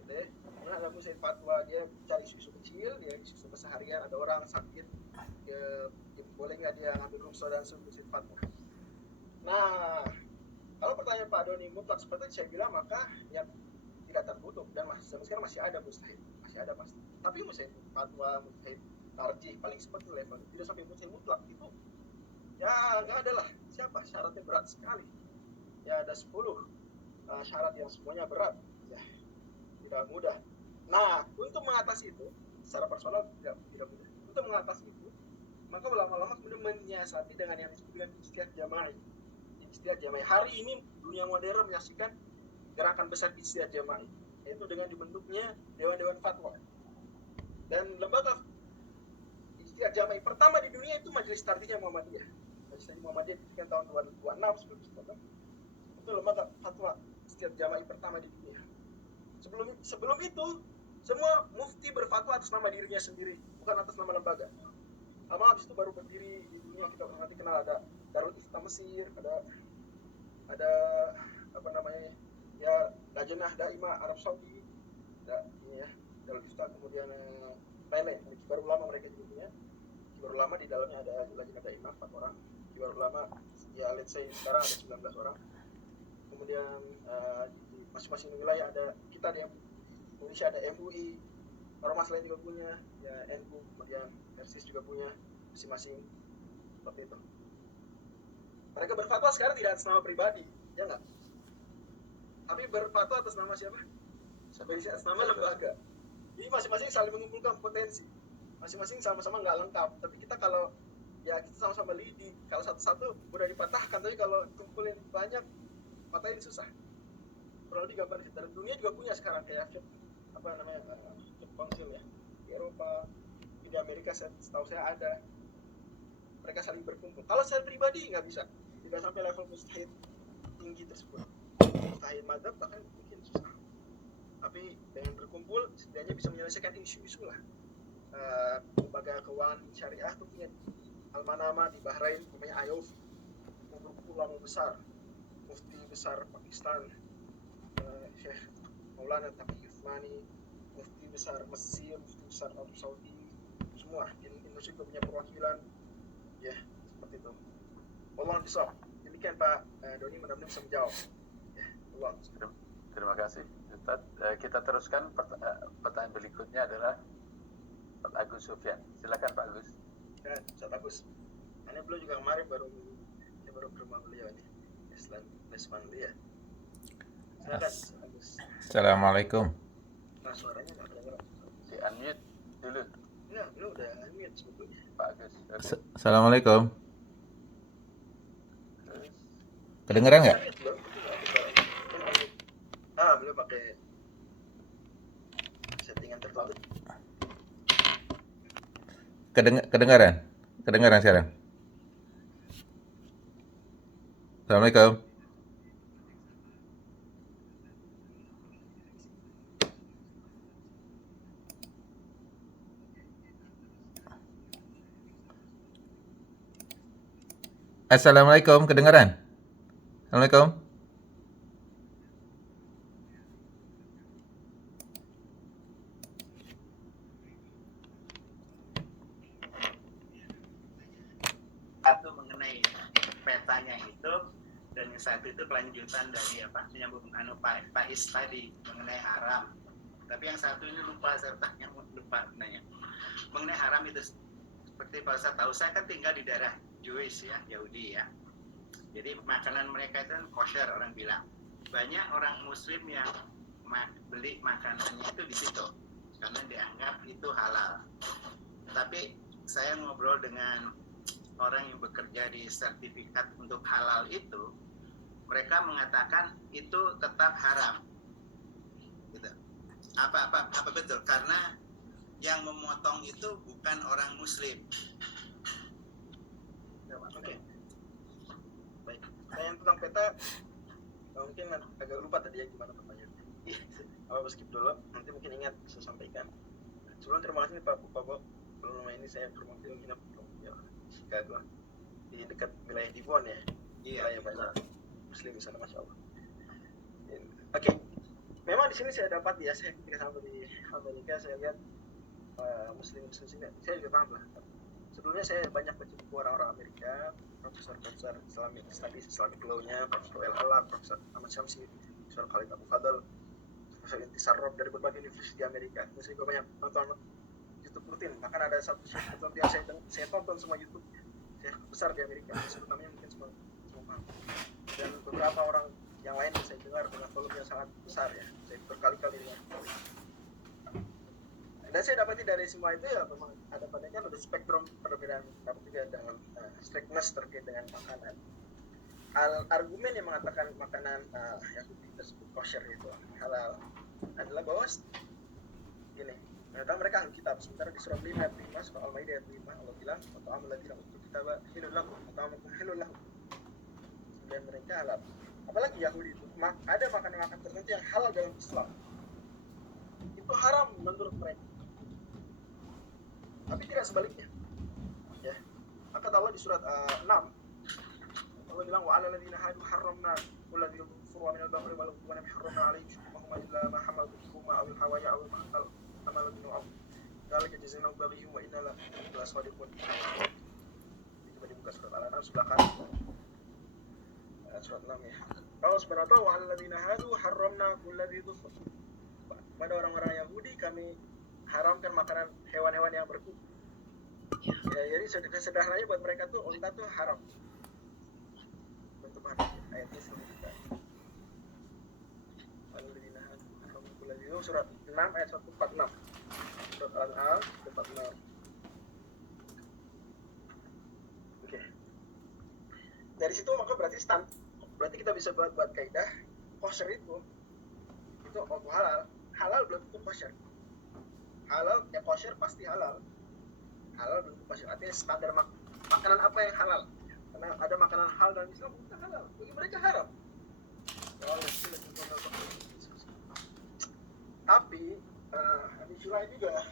Gitu ya. Kemudian ada mustahid fatwa, dia cari isu-isu kecil, dia isu keseharian, ada orang sakit, boleh nggak dia ngambil rukhsah dan mustahid fatwa. Nah, kalau pertanyaan Pak Doni mutlak seperti saya bilang, maka ya tidak tertutup dan sampai sekarang masih ada mustahid, masih ada pasti. Tapi mustahid fatwa, mustahid tarjih paling seperti level, tidak sampai mustahid mutlak itu ya nggak ada lah. Siapa? Syaratnya berat sekali. Ya ada 10 syarat yang semuanya berat. Ya tidak mudah. Nah, untuk mengatasi itu secara personal tidak mudah. Untuk mengatasi itu, maka ulama-ulama kemudian menyiasati dengan yang disebut dengan ijtihad jama'i. Ijtihad jama'i. Hari ini dunia modern menyaksikan gerakan besar ijtihad jama'i, yaitu dengan dibentuknya dewan-dewan fatwa. Dan lembaga ijtihad jama'i pertama di dunia itu Majelis Tarjih Muhammadiyah. Majelis Tarjih Muhammadiyah didirikan tahun 2026 itu lembaga fatwa ijtihad jama'i pertama di dunia. Sebelum itu semua mufti berfatwa atas nama dirinya sendiri, bukan atas nama lembaga. Habis itu baru berdiri di dunia, kita nanti kenal ada Darul Ifta Mesir, ada apa namanya ya, Lajnah Daimah Arab Saudi, ini ya Darul Ifta, kemudian lain-lain kibar ulama mereka di dunia. Kibar ulama di dalamnya ada Lajnah Daimah 4 orang, kibar ulama ya let's say sekarang ada 19 orang. Kemudian di masing-masing wilayah ada, kita di Indonesia ada MUI, ormas lain juga punya, ya NU, kemudian Persis juga punya, masing-masing seperti itu. Mereka berfatwa sekarang tidak atas nama pribadi, ya nggak? Tapi berfatwa atas nama siapa? Atas nama lembaga. Jadi masing-masing saling mengumpulkan potensi. Masing-masing sama-sama nggak lengkap. Tapi kita kalau ya kita sama-sama lidi, kalau satu-satu udah dipatahkan, tapi kalau kumpulin banyak, patahin susah. Kurang lebih gambar kita. Dan dunia juga punya sekarang kayak apa namanya konsil ya di Eropa, di Amerika setahu saya ada. Mereka saling berkumpul. Kalau saya pribadi nggak bisa, tidak sampai level mustahid tinggi tersebut. Mustahid madzhab bahkan mungkin susah. Tapi dengan berkumpul setidaknya bisa menyelesaikan isu-isu lah. Lembaga keuangan syariah itu punya Al-Manama di Bahrain, namanya Ayof, ulama besar, mufti besar Pakistan, Syekh Maulana Taqi Uthmani, mufti besar Mesir, mufti besar Arab Saudi, semua. Di Indonesia juga punya perwakilan, ya seperti itu. Allah bisawab. Demikian Pak Doni, mudah-mudahan bisa menjawab. Ya, Allah. Terima kasih Ustaz. Kita teruskan, pertanyaan berikutnya adalah Pak Agus Sufyan. Silakan Pak Agus. Ya, Ustaz Agus. Karena beliau juga kemarin baru ke rumah beliau ini. Islam Lesman dia. Silakan Agus. Assalamualaikum. Nah, suaranya nggak kedengeran. Di unmute dulu Ya, beliau udah unmute sebetulnya. Pak Agus. Assalamualaikum. Kedengeran nggak? Beliau pakai settingan tertentu. Kedengaran sekarang. Assalamualaikum. Assalamualaikum, kedengaran? Assalamualaikum. Satu mengenai petanya itu, dan yang satu itu kelanjutan dari menyambung Pak Is tadi mengenai haram. Tapi yang satu ini lupa nanya. Mengenai haram itu, seperti Pak Ustaz tahu, saya kan tinggal di daerah Jewish ya, Yahudi ya. Jadi makanan mereka itu kosher, orang bilang. Banyak orang Muslim yang beli makanannya itu di situ karena dianggap itu halal. Tapi saya ngobrol dengan orang yang bekerja di sertifikat untuk halal itu, mereka mengatakan itu tetap haram. Gitu. Apa betul? Karena yang memotong itu bukan orang Muslim. Oke. Baik. Saya yang tentang peta mungkin agak lupa tadi ya gimana pertanyaannya. Apa skip dulu, nanti mungkin ingat saya sampaikan. Sebelum terima kasih Pak Bobo. Belum ini saya bermaksud menginap di Chicago di dekat wilayah Devon ya. Iya, yang banyak Muslim di sana, masya Allah. Oke. Memang di sini saya dapat ya, saya ketika sampai di Amerika saya lihat Muslim sini. Saya juga paham lah. Sebelumnya saya banyak baca buku orang-orang Amerika, profesor Islamic Studies, Islamic Law-nya, Profesor El Halak, Profesor Ahmad Syamsi, Profesor Khalid Abu Fadl, Profesor Intisar Rob dari berbagai universitas di Amerika. Saya juga banyak nonton YouTube rutin. Bahkan ada satu channel yang saya tonton semua YouTube. Saya besar di Amerika, sebetulnya mungkin semua paham. Dan beberapa orang yang lain saya dengar dengan volume yang sangat besar ya. Saya berkali-kali dengar. Dan saya dapati dari semua itu ya memang ada perbedaan, ada spektrum perbedaan pendapat juga dengan strictness terkait dengan makanan. Argumen yang mengatakan makanan yang disebut kosher itu halal adalah bahwa gini, ternyata mereka ahli kitab. Sementara di surah 5 ayat 5, surah Al-Maidah ayat 5, Allah bilang atau amal ladina utul kitaba hilul lahum atau amakum hilul lahum. Dan mereka halal. Apalagi Yahudi itu ada makanan-makanan tertentu yang halal dalam Islam. Itu haram menurut mereka. Tapi tidak sebaliknya. Ya. Kata Allah di surat 6, Allah bilang wa 'alal ladzina hadu harramna kulladzi furwa minal baqri wal ghanami harramna 'alaihim shuhumahum illa ma hamaltu thumma awil hawaya awil ma'tal amalatu aw dalika jazaa'u baghihim wa inna la sadiqun. Coba dibuka surat Al-An'am sebelah kanan. Surat 6 ya. Allah Subhanahu wa ta'ala wa 'alal ladzina hadu harramna kulladzi dhufr. Pada orang-orang Yahudi kami haramkan makanan hewan-hewan yang berkuku. Ya, jadi sederhananya buat mereka tuh unta tuh haram. Untuk ayatnya sebelum kita. Al-Ladina surat 6 ayat 146. Surat Al-An'am 46. Oke. Dari situ maka berarti kita bisa buat kaidah kosher itu halal belum tentu kosher. Halal ya kosher pasti halal belum tentu kosher. Artinya standar makanan apa yang halal, karena ada makanan halal dalam Islam bukan halal, bagi mereka haram. Tapi ada isu lain juga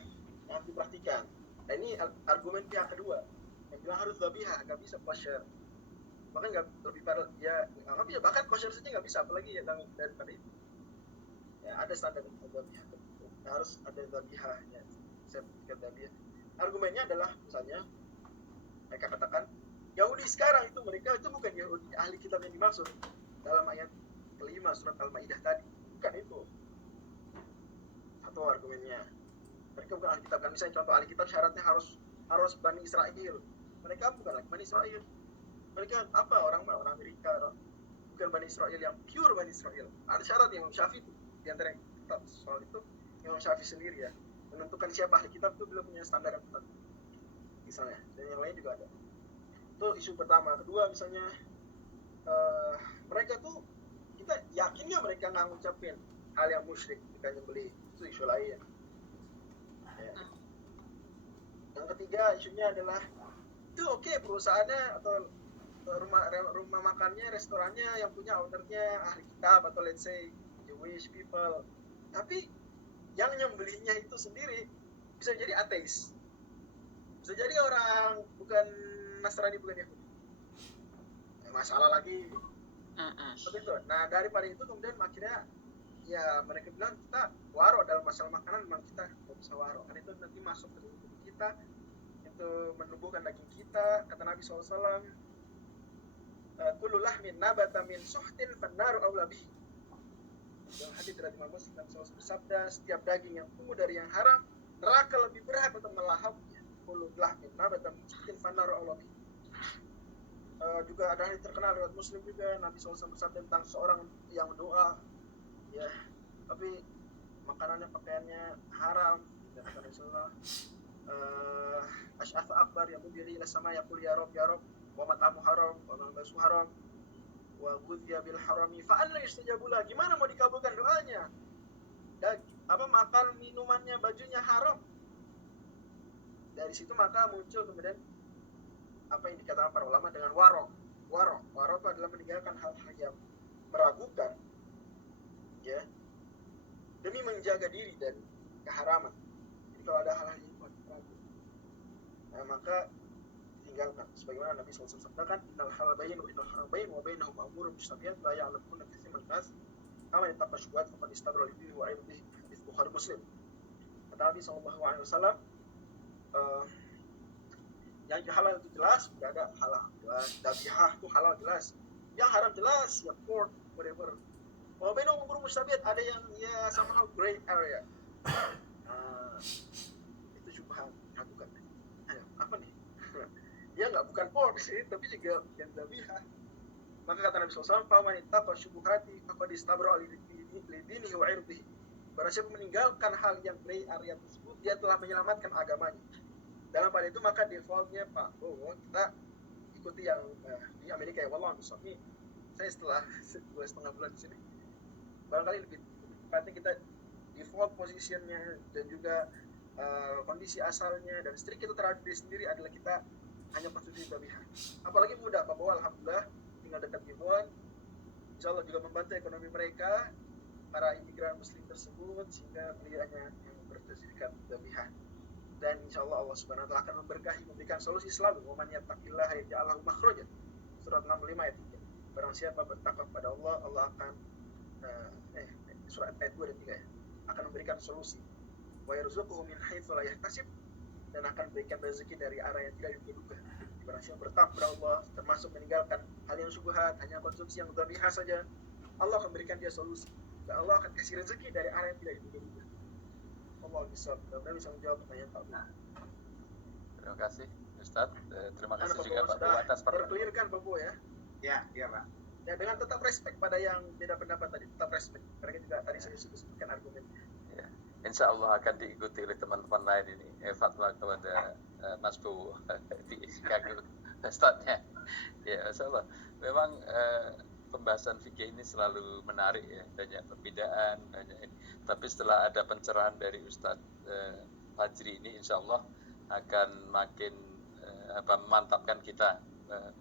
yang diperhatikan. Nah, ini argumen pihak kedua yang bilang harus zabihah, nggak bisa kosher. Bahkan nggak lebih parah ya, nggak bisa, bahkan kosher saja nggak bisa, apalagi ya daripada itu. Ya, ada standar zabihah, harus ada zabihah ya, sertifikat zabihah. Argumennya adalah misalnya mereka katakan Yahudi sekarang itu mereka itu bukan Yahudi ahli kitab yang dimaksud dalam ayat kelima surat Al-Maidah tadi, bukan itu. Satu argumennya, mereka bukan ahli kitab. Kan misalnya contoh ahli kitab syaratnya harus Bani Israel. Mereka bukan lagi Bani Israel. Mereka apa, orang Amerika, bukan Bani Israel yang pure Bani Israel. Ada syarat yang Syafi'i di antara kitab soal itu. Imam Syafi'i sendiri ya menentukan siapa ahli kitab itu belum punya standar yang ketat misalnya, dan yang lain juga ada. Itu isu pertama. Kedua misalnya mereka tuh kita yakin nggak mereka nggak ngucapin hal yang musyrik ketika nyembelih, itu isu lain ya. Yang ketiga isunya adalah itu oke, perusahaannya atau rumah makannya, restorannya yang punya ownernya ahli kitab atau let's say Jewish people, tapi yang nyembelihnya itu sendiri bisa jadi ateis, bisa jadi orang bukan Nasrani, bukan Yahudi. Masalah lagi Seperti itu. Nah daripada itu kemudian akhirnya ya mereka bilang kita waro dalam masalah makanan, memang kita nggak bisa waro karena itu nanti masuk ke tubuh kita, itu menumbuhkan daging kita. Kata Nabi SAW, kullu lahmin nabata min suhtin fannaru aula bihi. Dalam hadis dari Imam Muslim, Nabi SAW bersabda, setiap daging yang tumbuh dari yang haram, neraka lebih berhak untuk melahapnya. Kullu lahmin nabata min suhtin fannaru aula bihi. Juga ada hadis terkenal lewat Muslim juga, Nabi SAW bersabda tentang seorang yang doa, ya, tapi makanannya, pakaiannya haram. Dan kata Rasulullah, Ash'afa akbar yang mudiri ila sama yaqul ya Rabb, wa mat'amu haram, wa malbasu haram, wa ghudhiya bil harami, fa anna yustajabu lah. Gimana mau dikabulkan doanya? Makan minumannya, bajunya haram. Dari situ maka muncul kemudian apa yang dikatakan para ulama dengan waro itu adalah meninggalkan hal-hal yang meragukan, ya, demi menjaga diri dari keharaman. Jadi kalau ada hal-hal yang ragu, nah, maka tinggalkan. Sebagaimana Nabi SAW sabdakan, innal halal bayyin wa innal haram bayyin wa bainahum umurun mushtabihat la ya'lamuna katsiran nas kama yattaqu syubhat faqad istabra li dinihi wa 'irdihi. Hadis Bukhari Muslim. Kata Nabi SAW, yang halal itu jelas, tidak ada halal jelas, dabihah itu halal jelas, yang haram jelas, ya pork, whatever. Wa bainahum umurun mushtabihat, ada yang ya somehow gray area. Itu syubhat, ragukan. Apa nih? Ya nggak, bukan pork sih, tapi juga bukan dabihah. Maka kata Nabi SAW, faman ittaqa syubuhati faqad istabra li dinihi wa 'irdihi. Barang siapa meninggalkan hal yang gray area tersebut, dia telah menyelamatkan agamanya. Dalam hal itu maka defaultnya Pak Bowo kita ikuti yang di Amerika ya. Wallahu a'lam. Saya setelah 2,5 bulan di sini, barangkali lebih tepatnya kita default positionnya dan juga kondisi asalnya dan strik kita terhadap diri sendiri adalah kita hanya konsumsi dabihah. Apalagi mudah Pak Bowo, alhamdulillah tinggal dekat Gibon, insya Allah juga membantu ekonomi mereka, para imigran muslim tersebut, sehingga beliau hanya yang bersertifikat dabihah. Dan insya Allah Allah Subhanahu wa Ta'ala akan memberkahi, memberikan solusi selalu. Wa man yattaqillaha yaj'al lahu makhrajan. Surat 65 ayat 3. Barang siapa bertakwa kepada Allah, Allah akan surat ayat 2 dan 3 ya, akan memberikan solusi. Wa yarzuquhu min haitsu la yahtasib, dan akan memberikan rezeki dari arah yang tidak diduga. Barang siapa bertakwa kepada Allah, termasuk meninggalkan hal yang syubhat, hanya konsumsi yang dhabihah saja, Allah akan memberikan dia solusi. Dan Allah akan kasih rezeki dari arah yang tidak diduga. Allah bisa menjawab pertanyaan Pak. Terima kasih Ustaz. Terima kasih Bapak juga Pak Bowo atas berkelirkan Pak Bowo ya. Ya Pak. Ya, dengan tetap respect pada yang beda pendapat tadi, tetap respect. Mereka juga tadi saya sudah sebutkan argumennya. Ya. Insya Allah akan diikuti oleh teman-teman lain ini. Fatwa kepada Mas Bowo di Chicago Ustaznya. Ya, Insya Allah. Memang pembahasan fikih ini selalu menarik ya, banyak perbedaan, banyak ini. Tapi setelah ada pencerahan dari Ustadz Fajri ini, insya Allah akan makin memantapkan kita,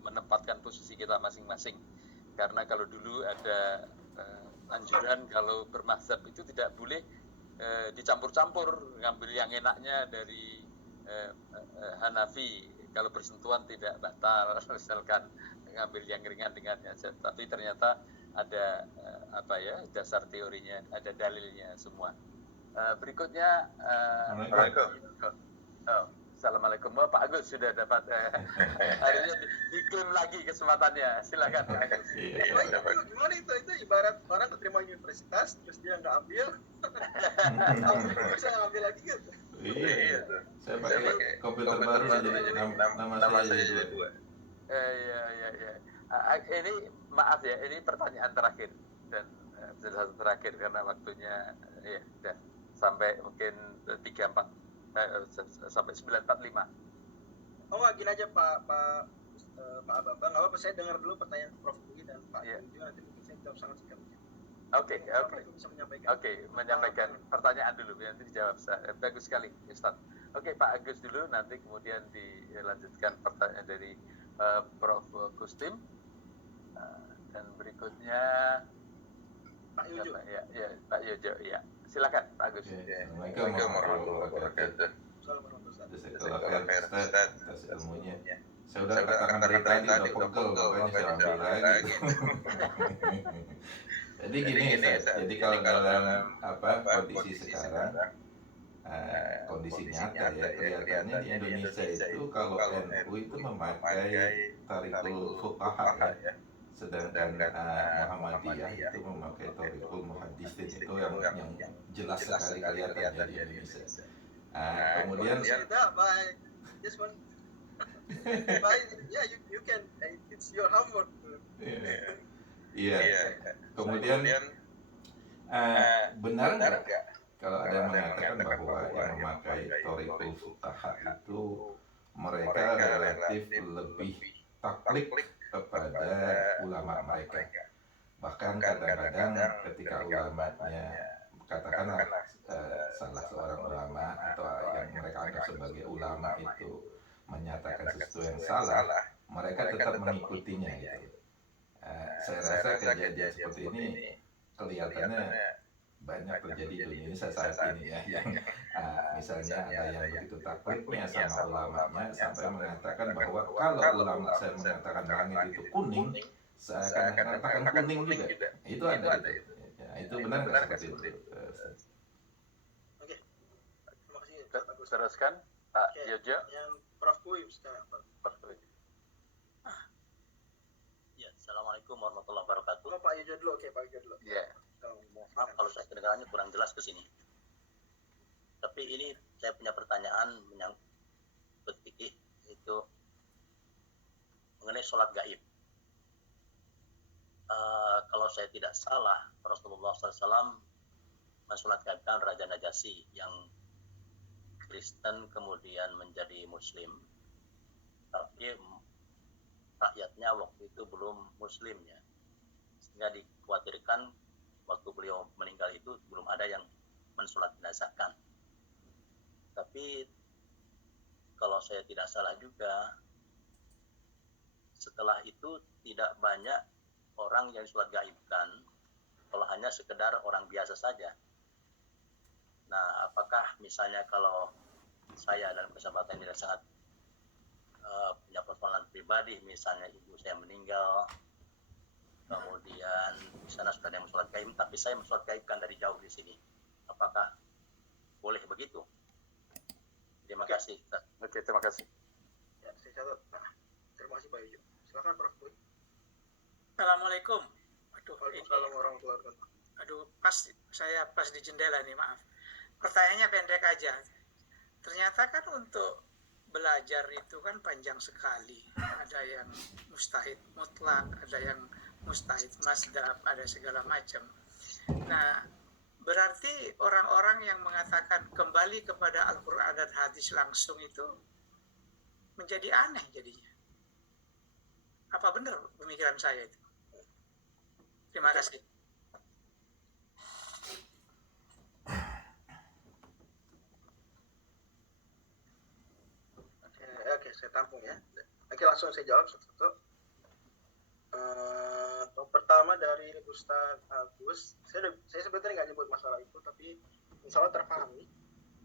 menempatkan posisi kita masing-masing. Karena kalau dulu ada anjuran kalau bermazhab itu tidak boleh dicampur-campur, ngambil yang enaknya dari Hanafi, kalau bersentuhan tidak batal, misalkan ngambil yang ringan dengannya. Tapi ternyata ada dasar teorinya, ada dalilnya semua. Berikutnya Assalamualaikum. Pak Agus sudah dapat hari ini diklaim lagi kesempatannya. Silakan Pak Agus. Gimana itu ibarat orang keterima universitas terus dia nggak ambil, bisa ngambil lagi gitu. Iya. Saya pakai komputer baru jadi nama saya jadi dua. Iya. Ini maaf ya, ini pertanyaan terakhir dan terakhir karena waktunya ya udah sampai mungkin sampai 9:45. Oh, gini aja Pak Bambang, nggak apa-apa, saya dengar dulu pertanyaan Prof. Budi dan Pak Budi, nanti mungkin saya jawab sangat singkat. Oke. Menyampaikan pertanyaan dulu, nanti dijawab. Bagus sekali, Ustaz. Oke, Pak Agus dulu, nanti kemudian dilanjutkan pertanyaan dari Prof. Kustim. Dan berikutnya Pak Yojo. Ya, Pak Yojo. Ya, silakan Pak Agus. Assalamualaikum warahmatullahi wabarakatuh. Jazakallah khair Ustaz atas ilmunya. Saya udah katakan dari tadi udah pegel, makanya saya ambil lagi. Jadi gini, jadi kalau dalam kondisi sekarang, kondisi nyata ya, kelihatannya di Indonesia itu kalau NU itu memakai Tariqul Fuqaha ya, sedangkan Muhammadiyah itu memakai Tariqul Muhaddisin, itu yang jelas sekali kelihatannya di Indonesia. Kemudian you can, it's your homework. Iya. Kemudian benar nggak kalau ada yang mengatakan bahwa yang memakai Tariqul Fuqaha itu mereka relatif lebih taklid kepada ulama mereka. Bahkan kadang-kadang ketika ulamanya katakanlah salah seorang ulama atau yang mereka anggap sebagai ulama itu menyatakan sesuatu yang salah, mereka tetap mengikutinya gitu. Saya rasa kejadian seperti ini kelihatannya banyak terjadi di Indonesia saat ini ya, yang misalnya ada yang begitu taklidnya sama ulamanya sampai mengatakan bahwa kalau ulama saya mengatakan langit itu kuning, saya akan mengatakan kuning juga. Itu ada gitu. Ya, itu benar nggak seperti itu? Oke, terima kasih. Teruskan Pak Yojo. Yang Prof. Kuim sekarang, Pak. Ya, Assalamualaikum warahmatullahi wabarakatuh. Pak Yojo dulu, oke Pak Yojo dulu. Iya. Maaf kalau saya kedengarannya kurang jelas ke sini. Tapi ini saya punya pertanyaan menyangkut fikih, itu mengenai sholat gaib. Kalau saya tidak salah, Rasulullah SAW mensolat gaibkan Raja Najasyi yang Kristen kemudian menjadi Muslim, tapi rakyatnya waktu itu belum Muslim ya, sehingga dikhawatirkan waktu beliau meninggal itu belum ada yang mensolat jenazahkan. Tapi kalau saya tidak salah juga, setelah itu tidak banyak orang yang sholat gaibkan, kalau hanya sekedar orang biasa saja. Nah, apakah misalnya kalau saya dalam kesempatan ini sangat punya persoalan pribadi, misalnya ibu saya meninggal, kemudian di sana sudah ada yang sholat gaib, tapi saya sholat gaibkan dari jauh di sini, apakah boleh begitu? Terima kasih. Oke, terima kasih. Ya, saya catat. Nah, terima kasih Pak Yojo. Silakan Prof. Kuim. Assalamualaikum. Aduh, Waalaikumsalam warahmatullahi wabarakatuh. Aduh, saya pas di jendela nih, maaf. Pertanyaannya pendek aja. Ternyata kan untuk belajar itu kan panjang sekali. Ada yang mustahid mutlak, ada yang mustahid masdab, ada segala macam. Nah, berarti orang-orang yang mengatakan kembali kepada Al-Quran dan hadis langsung itu menjadi aneh jadinya. Apa benar pemikiran saya itu? Terima kasih. Oke, saya tampung ya. Oke, langsung saya jawab satu-satu. Pertama dari Ustaz Agus, saya sebenarnya nggak nyebut masalah itu, tapi insya Allah terpahami.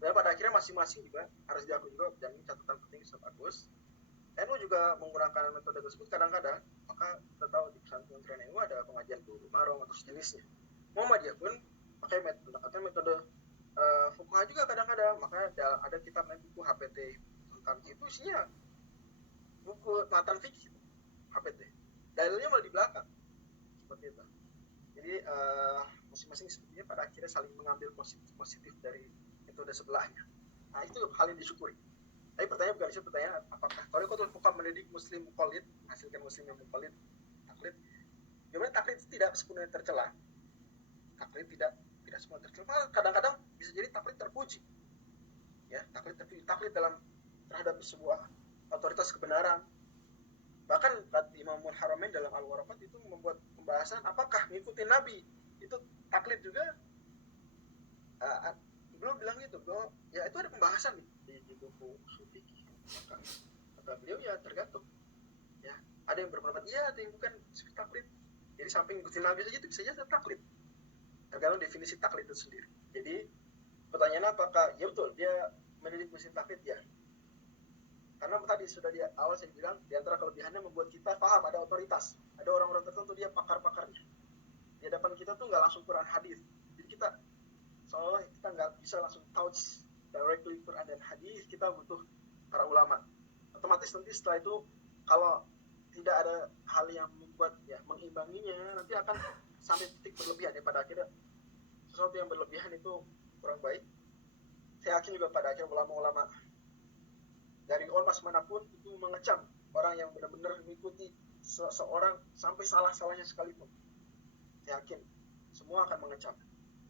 Dan pada akhirnya masing-masing juga harus diakui juga, dan ini catatan penting Ustaz Agus. NU juga menggunakan metode tersebut kadang-kadang, maka kita tahu di pesantren NU ada pengajian guru marom atau sejenisnya. Muhammadiyah pun pakai metode fuqaha juga kadang-kadang, maka ada kitab buku HPT tentang itu, isinya buku matan fikih HPT, dalilnya malah di belakang seperti itu. Jadi masing-masing sebenarnya pada akhirnya saling mengambil positif dari metode sebelahnya. Nah, itu hal yang disyukuri. Tapi pertanyaan bukan itu, pertanyaan apakah Thariqatul Fuqaha mendidik muslim muqallid, menghasilkan muslim yang muqallid, taklid? Gimana taklid itu tidak sepenuhnya tercela. Taklid tidak sepenuhnya tercela. Kadang-kadang bisa jadi taklid terpuji. Ya, taklid dalam terhadap sebuah otoritas kebenaran. Bahkan Imamul Haramain dalam Al-Waraqat itu membuat pembahasan apakah mengikuti Nabi itu taklid juga. Belum bilang gitu, bahwa ya itu ada pembahasan di buku Sufi. Maka kata beliau ya tergantung. Ya, ada yang berpendapat iya, ada yang bukan taklid. Jadi samping ngikutin Nabi saja itu bisa jadi taklid. Tergantung definisi taklid itu sendiri. Jadi pertanyaannya apakah ya betul dia mendidik muslim taklid ya. Karena tadi sudah di awal saya bilang, di antara kelebihannya membuat kita paham ada otoritas, ada orang-orang tertentu dia pakar-pakarnya. Di hadapan kita tuh nggak langsung Quran hadis, jadi kita seolah kita nggak bisa langsung touch directly Quran dan hadis, kita butuh para ulama. Otomatis nanti setelah itu kalau tidak ada hal yang membuat ya mengimbanginya, nanti akan sampai titik berlebihan ya. Pada akhirnya sesuatu yang berlebihan itu kurang baik. Saya yakin juga pada akhirnya ulama-ulama dari ormas manapun itu mengecam orang yang benar-benar mengikuti seseorang sampai salah-salahnya sekalipun. Saya yakin semua akan mengecam.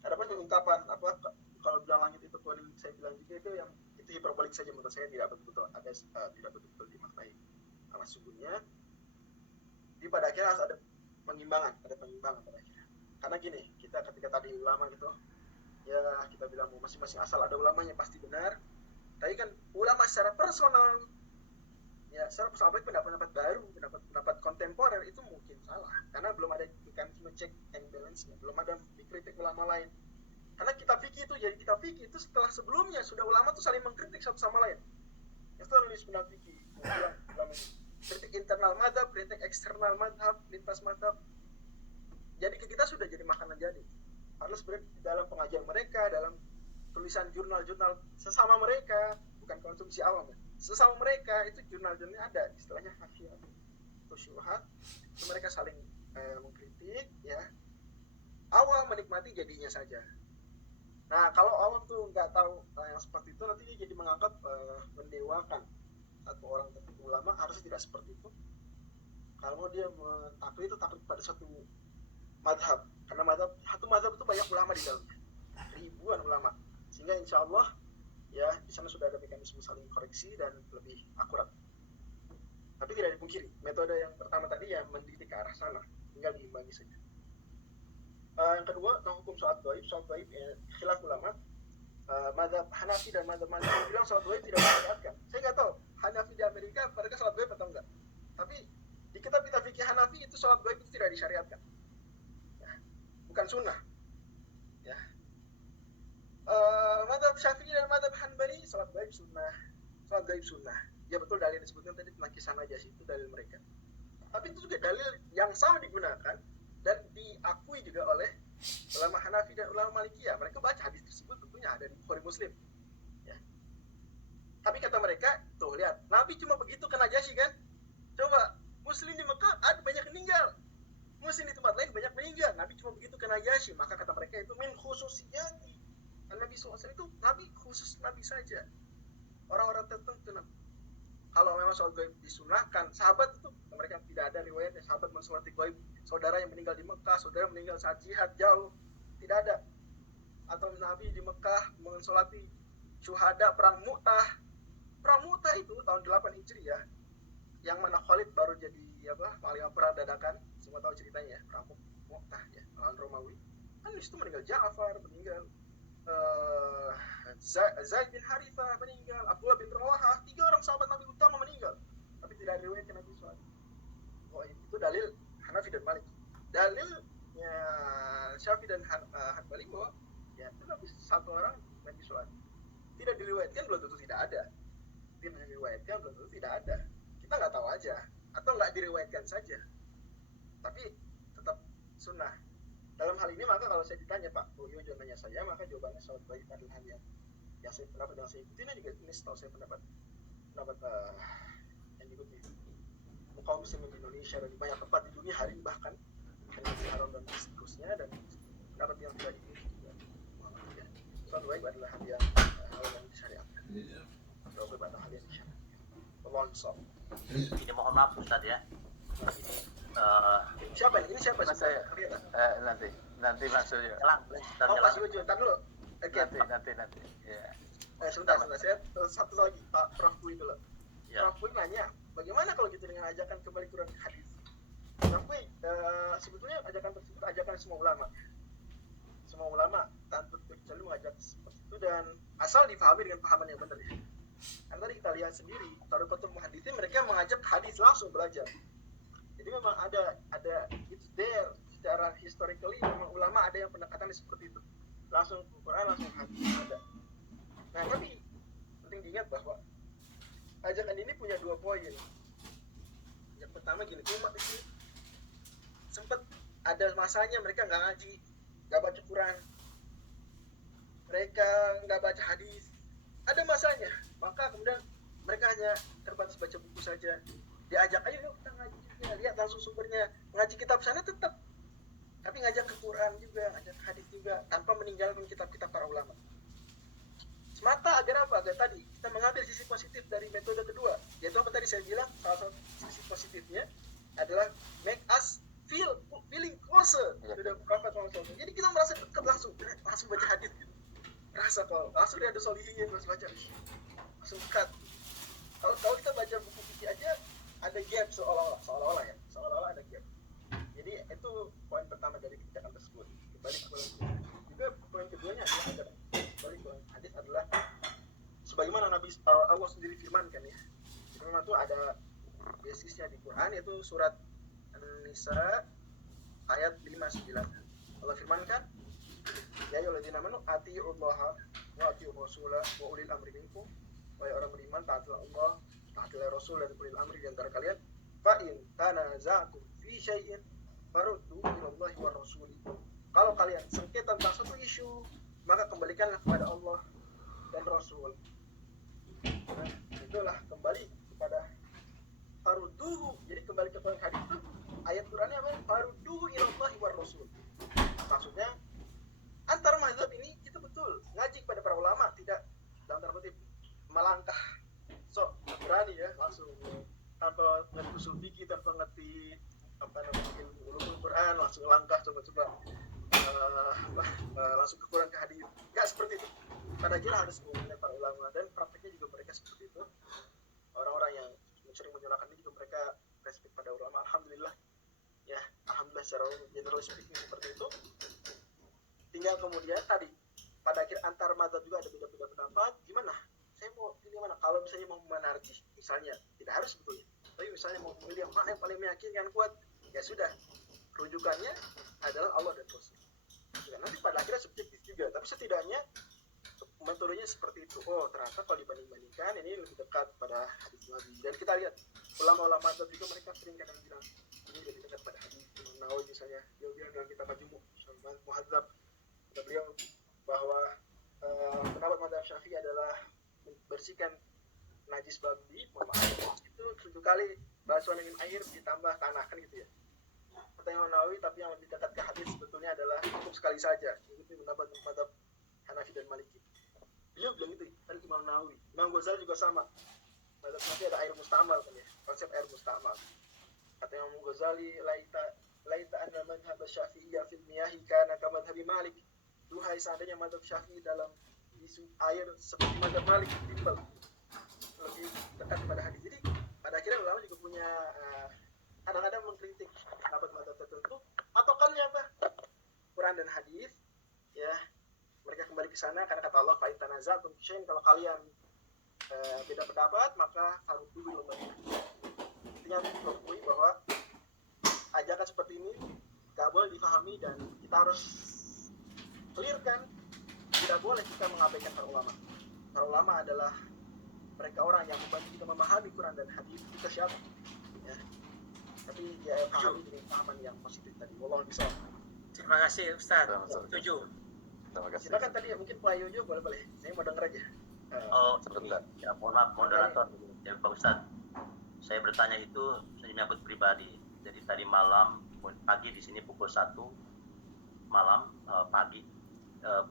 Adapun ungkapan apa kalau bilang langit itu kuning, saya bilang juga itu yang itu hiperbolik saja menurut saya, tidak betul-betul ada tidak betul-betul dimaknai sama sesungguhnya. Di pada akhirnya harus ada pengimbangan pada akhirnya. Karena gini, kita ketika tadi ulama gitu, ya kita bilang masing-masing asal ada ulamanya pasti benar. Tapi kan ulama secara personal, ya secara personal pendapat baru, pendapat kontemporer itu mungkin salah. Karena belum ada mekanisme check and balance-nya, belum ada dikritik ulama lain. Karena kitab fikih itu, jadi kitab fikih itu setelah sebelumnya sudah ulama tuh saling mengkritik satu sama lain. Itu nulis pendapat fikih, ulama kritik internal madhab, kritik eksternal madhab, lintas madhab. Jadi ke kita sudah jadi makanan jadi. Harus dalam pengajian mereka, dalam tulisan jurnal-jurnal sesama mereka, bukan konsumsi awam ya. Sesama mereka itu jurnal-jurnalnya ada, istilahnya hafiyah atau syubhat. Itu mereka saling mengkritik ya. Awam menikmati jadinya saja. Nah kalau awam tuh nggak tahu yang seperti itu, nanti dia jadi menganggap mendewakan satu orang tertentu. Ulama harusnya tidak seperti itu. Kalau dia taklid itu taklid pada satu madhab, karena satu madhab itu banyak ulama di dalamnya, ribuan ulama, sehingga insya Allah ya di sana sudah ada mekanisme saling koreksi dan lebih akurat. Tapi tidak dipungkiri metode yang pertama tadi ya mendidik ke arah sana, tinggal diimbangi saja. Yang kedua tentang hukum sholat gaib ya, khilaf ulama. Mazhab Hanafi dan mazhab Maliki bilang sholat gaib tidak disyariatkan. Saya nggak tahu Hanafi di Amerika mereka sholat gaib atau enggak, tapi di kitab fikih Hanafi itu sholat gaib itu tidak disyariatkan ya, bukan sunnah ya. Mazhab Syafi'i dan mazhab Hanbali sholat gaib sunnah ya, betul dalil yang disebutkan tadi tentang kisah Najasyi itu dalil mereka, tapi itu juga dalil yang sama digunakan dan diakui juga oleh ulama Hanafi dan ulama Malikiyah. Mereka baca hadis tersebut tentunya ada di Bukhari Muslim ya. Tapi kata mereka, tuh lihat, Nabi cuma begitu ke Najasyi kan. Coba Muslim di Mekah ada banyak meninggal, Muslim di tempat lain banyak meninggal, Nabi cuma begitu ke Najasyi. Maka kata mereka itu min khususiyati Nabi SAW, itu Nabi khusus Nabi saja, orang-orang tertentu Nabi. Kalau memang soal gaib disunahkan, sahabat itu mereka tidak ada riwayatnya sahabat mensolati gaib saudara yang meninggal di Mekah, saudara meninggal saat jihad jauh, tidak ada. Atau Nabi di Mekah mensolati syuhada perang Mu'tah itu tahun 8 Hijriah, yang mana Khalid baru jadi panglima perang dadakan, semua tahu ceritanya ya, perang Mu'tah ya, melawan Romawi. Kan di situ meninggal Ja'far, meninggal Zaid bin Harithah meninggal, Abdullah bin Rawahah, 3 orang sahabat Nabi utama meninggal, tapi tidak diriwayatkan Nabi SAW. Oh, itu dalil Hanafi dan Maliki. Dalilnya Syafi'i dan Hanbali bahwa ya itu Nabi satu orang Nabi SAW. Tidak diriwayatkan belum tentu tidak ada. Tidak diriwayatkan belum tentu tidak ada. Kita nggak tahu aja, atau nggak diriwayatkan saja. Tapi tetap sunnah. Dalam hal ini maka kalau saya ditanya Pak Boyo nanya saya, maka jawabannya sholat gaib adalah hal yang saya pendapat yang saya ikuti. Ini juga ini setahu saya pendapat yang diikuti kaum muslim di Indonesia dan di banyak tempat di dunia hari ini, bahkan di Haram dan seterusnya, dan pendapat yang tidak diikuti juga. Sholat gaib adalah hal yang disyariatkan. Sholat gaib adalah hal yang disyariatkan. Allah insaf. Ini mohon maaf Ustaz ya. Siapa ini? Ini siapa? Mas saya nanti maksudnya. Oh Mas Yojo, ntar dulu. Nanti. Ya. Sebentar. Saya satu lagi, Pak Prof Bui dulu. Ya. Prof Bui nanya, bagaimana kalau gitu dengan ajakan kembali Quran hadis? Prof Bui, sebetulnya ajakan tersebut ajakan semua ulama. Semua ulama tanpa terkecuali mengajak seperti itu, dan asal dipahami dengan pahaman yang benar ya. Karena tadi kita lihat sendiri, Thariqatul Muhadditsin mereka mengajak hadis langsung belajar. Jadi memang ada it's there secara historically, memang ulama ada yang pendekatannya seperti itu, langsung Quran langsung hadis ada. Nah tapi penting diingat bahwa ajakan ini punya 2 poin. Yang pertama gini, umat ini sempat ada masanya mereka nggak ngaji, nggak baca Quran, mereka nggak baca hadis, ada masanya. Maka kemudian mereka hanya terbatas baca buku saja. Diajak, ayo yuk kita ngaji juga, lihat langsung sumbernya, ngaji kitab sana tetap, tapi ngajak ke Quran juga, ngajak ke hadis juga, tanpa meninggalkan kitab-kitab para ulama. Semata agar apa? Agar tadi kita mengambil sisi positif dari metode kedua, yaitu apa tadi saya bilang, salah satu sisi positifnya adalah make us feeling closer to the Prophet Muhammad. Jadi kita merasa dekat langsung baca hadis gitu. Rasa kalau langsung lihat ada solihin, langsung baca, langsung dekat. Kalau kita baca buku fikih aja ada gap seolah-olah ada gap. Jadi itu poin pertama dari kebijakan tersebut. Kembali ke poin juga, poin keduanya adalah kembali ke hadis adalah sebagaimana Nabi Allah sendiri firmankan ya. Firman itu ada basisnya di Quran, yaitu surat An-Nisa ayat 59. Allah firmankan, ya ayyuhalladzina amanu atiiullaha wa atiiur rasulah wa ulil amri minkum. Wahai orang beriman, taatilah Allah, taatilah Rasul dan ulil amri di antara kalian. Fa in tanaza'tum fi syai'in faruddu ilallahi war rasuli. Kalau kalian sengketa tentang suatu isu, maka kembalikanlah kepada Allah dan Rasul. Nah, itulah kembali kepada farudduhu. Jadi kembali ke poin hadis itu, ayat Qurannya apa? Farudduhu ilallahi war rasul. Maksudnya antar mazhab ini kita betul ngaji kepada para ulama, tidak dalam tanda kutip melangkah sok berani ya, langsung tanpa ngerti usul fikih, tanpa ngerti apa namanya ulumul Quran, langsung langkah coba-coba langsung ke Quran, ke hadis. Enggak seperti itu. Pada akhirnya harus mengenai para ulama, dan prakteknya juga mereka seperti itu. Orang-orang yang sering menyalahkan ini juga mereka respect pada ulama. Alhamdulillah ya, alhamdulillah secara general speaking seperti itu. Tinggal kemudian tadi pada akhir antar mazhab juga ada beda-beda pendapat. Gimana? Saya mau pilih mana? Kalau misalnya mau menarjih, misalnya tidak harus sebetulnya, tapi misalnya mau memilih yang mana yang paling meyakinkan, kuat, ya sudah, rujukannya adalah Allah dan Rasul. Nanti pada akhirnya subjektif juga, tapi setidaknya metodenya seperti itu. Oh, ternyata kalau dibanding-bandingkan ini lebih dekat pada hadis Nabi. Dan kita lihat ulama-ulama mazhab juga mereka sering kadang bilang ini lebih dekat pada hadis Imam Nawawi misalnya. Dia bilang dalam kitab Majmu' Muhadzab, kata beliau bahwa pendapat mazhab Syafi'i adalah membersihkan najis babi, itu 7 kali basuhan dengan air ditambah tanah, kan gitu ya. Kata Imam Nawawi, tapi yang lebih dekat ke hadis sebetulnya adalah cukup sekali saja. Itu pendapat mazhab Hanafi dan Maliki. Beliau bilang itu, tadi Imam Nawawi. Imam Ghazali juga sama. Mazhab Syafi'i ada air mustamal kan ya, konsep air mustamal. Kata Imam Ghazali, laita anna madhhab Syafi'iyya fil miyahi kana ka madhhabi Malik. Duhai seandainya mazhab Syafi'i dalam isu air seperti mazhab Malik, timbal lebih dekat kepada hadis. Jadi pada akhirnya ulama juga punya kadang-kadang mengkritik mazhab tertentu, patokannya apa? Quran dan hadis ya. Mereka kembali ke sana karena kata Allah, fa in tanaza'tum fi syai'in, kalau kalian beda pendapat maka harus dulu lembaga. Intinya mengakui bahwa ajakan seperti ini gak boleh difahami, dan kita harus clearkan, tidak boleh kita mengabaikan para ulama. Para ulama adalah mereka orang yang membantu kita memahami Quran dan hadis. Kita siapa? Ya. Tapi ya pahami dengan pahaman yang positif tadi. Wallahu bisa. Terima kasih Ustaz. Setuju. Silakan tadi ya, mungkin Pak Yoyo boleh. Saya mau dengar aja. Sebentar. Ya, mohon maaf moderator. Ya Pak Ustaz. Saya bertanya itu menyangkut pribadi. Jadi tadi malam, pagi di sini pukul 1 malam, pagi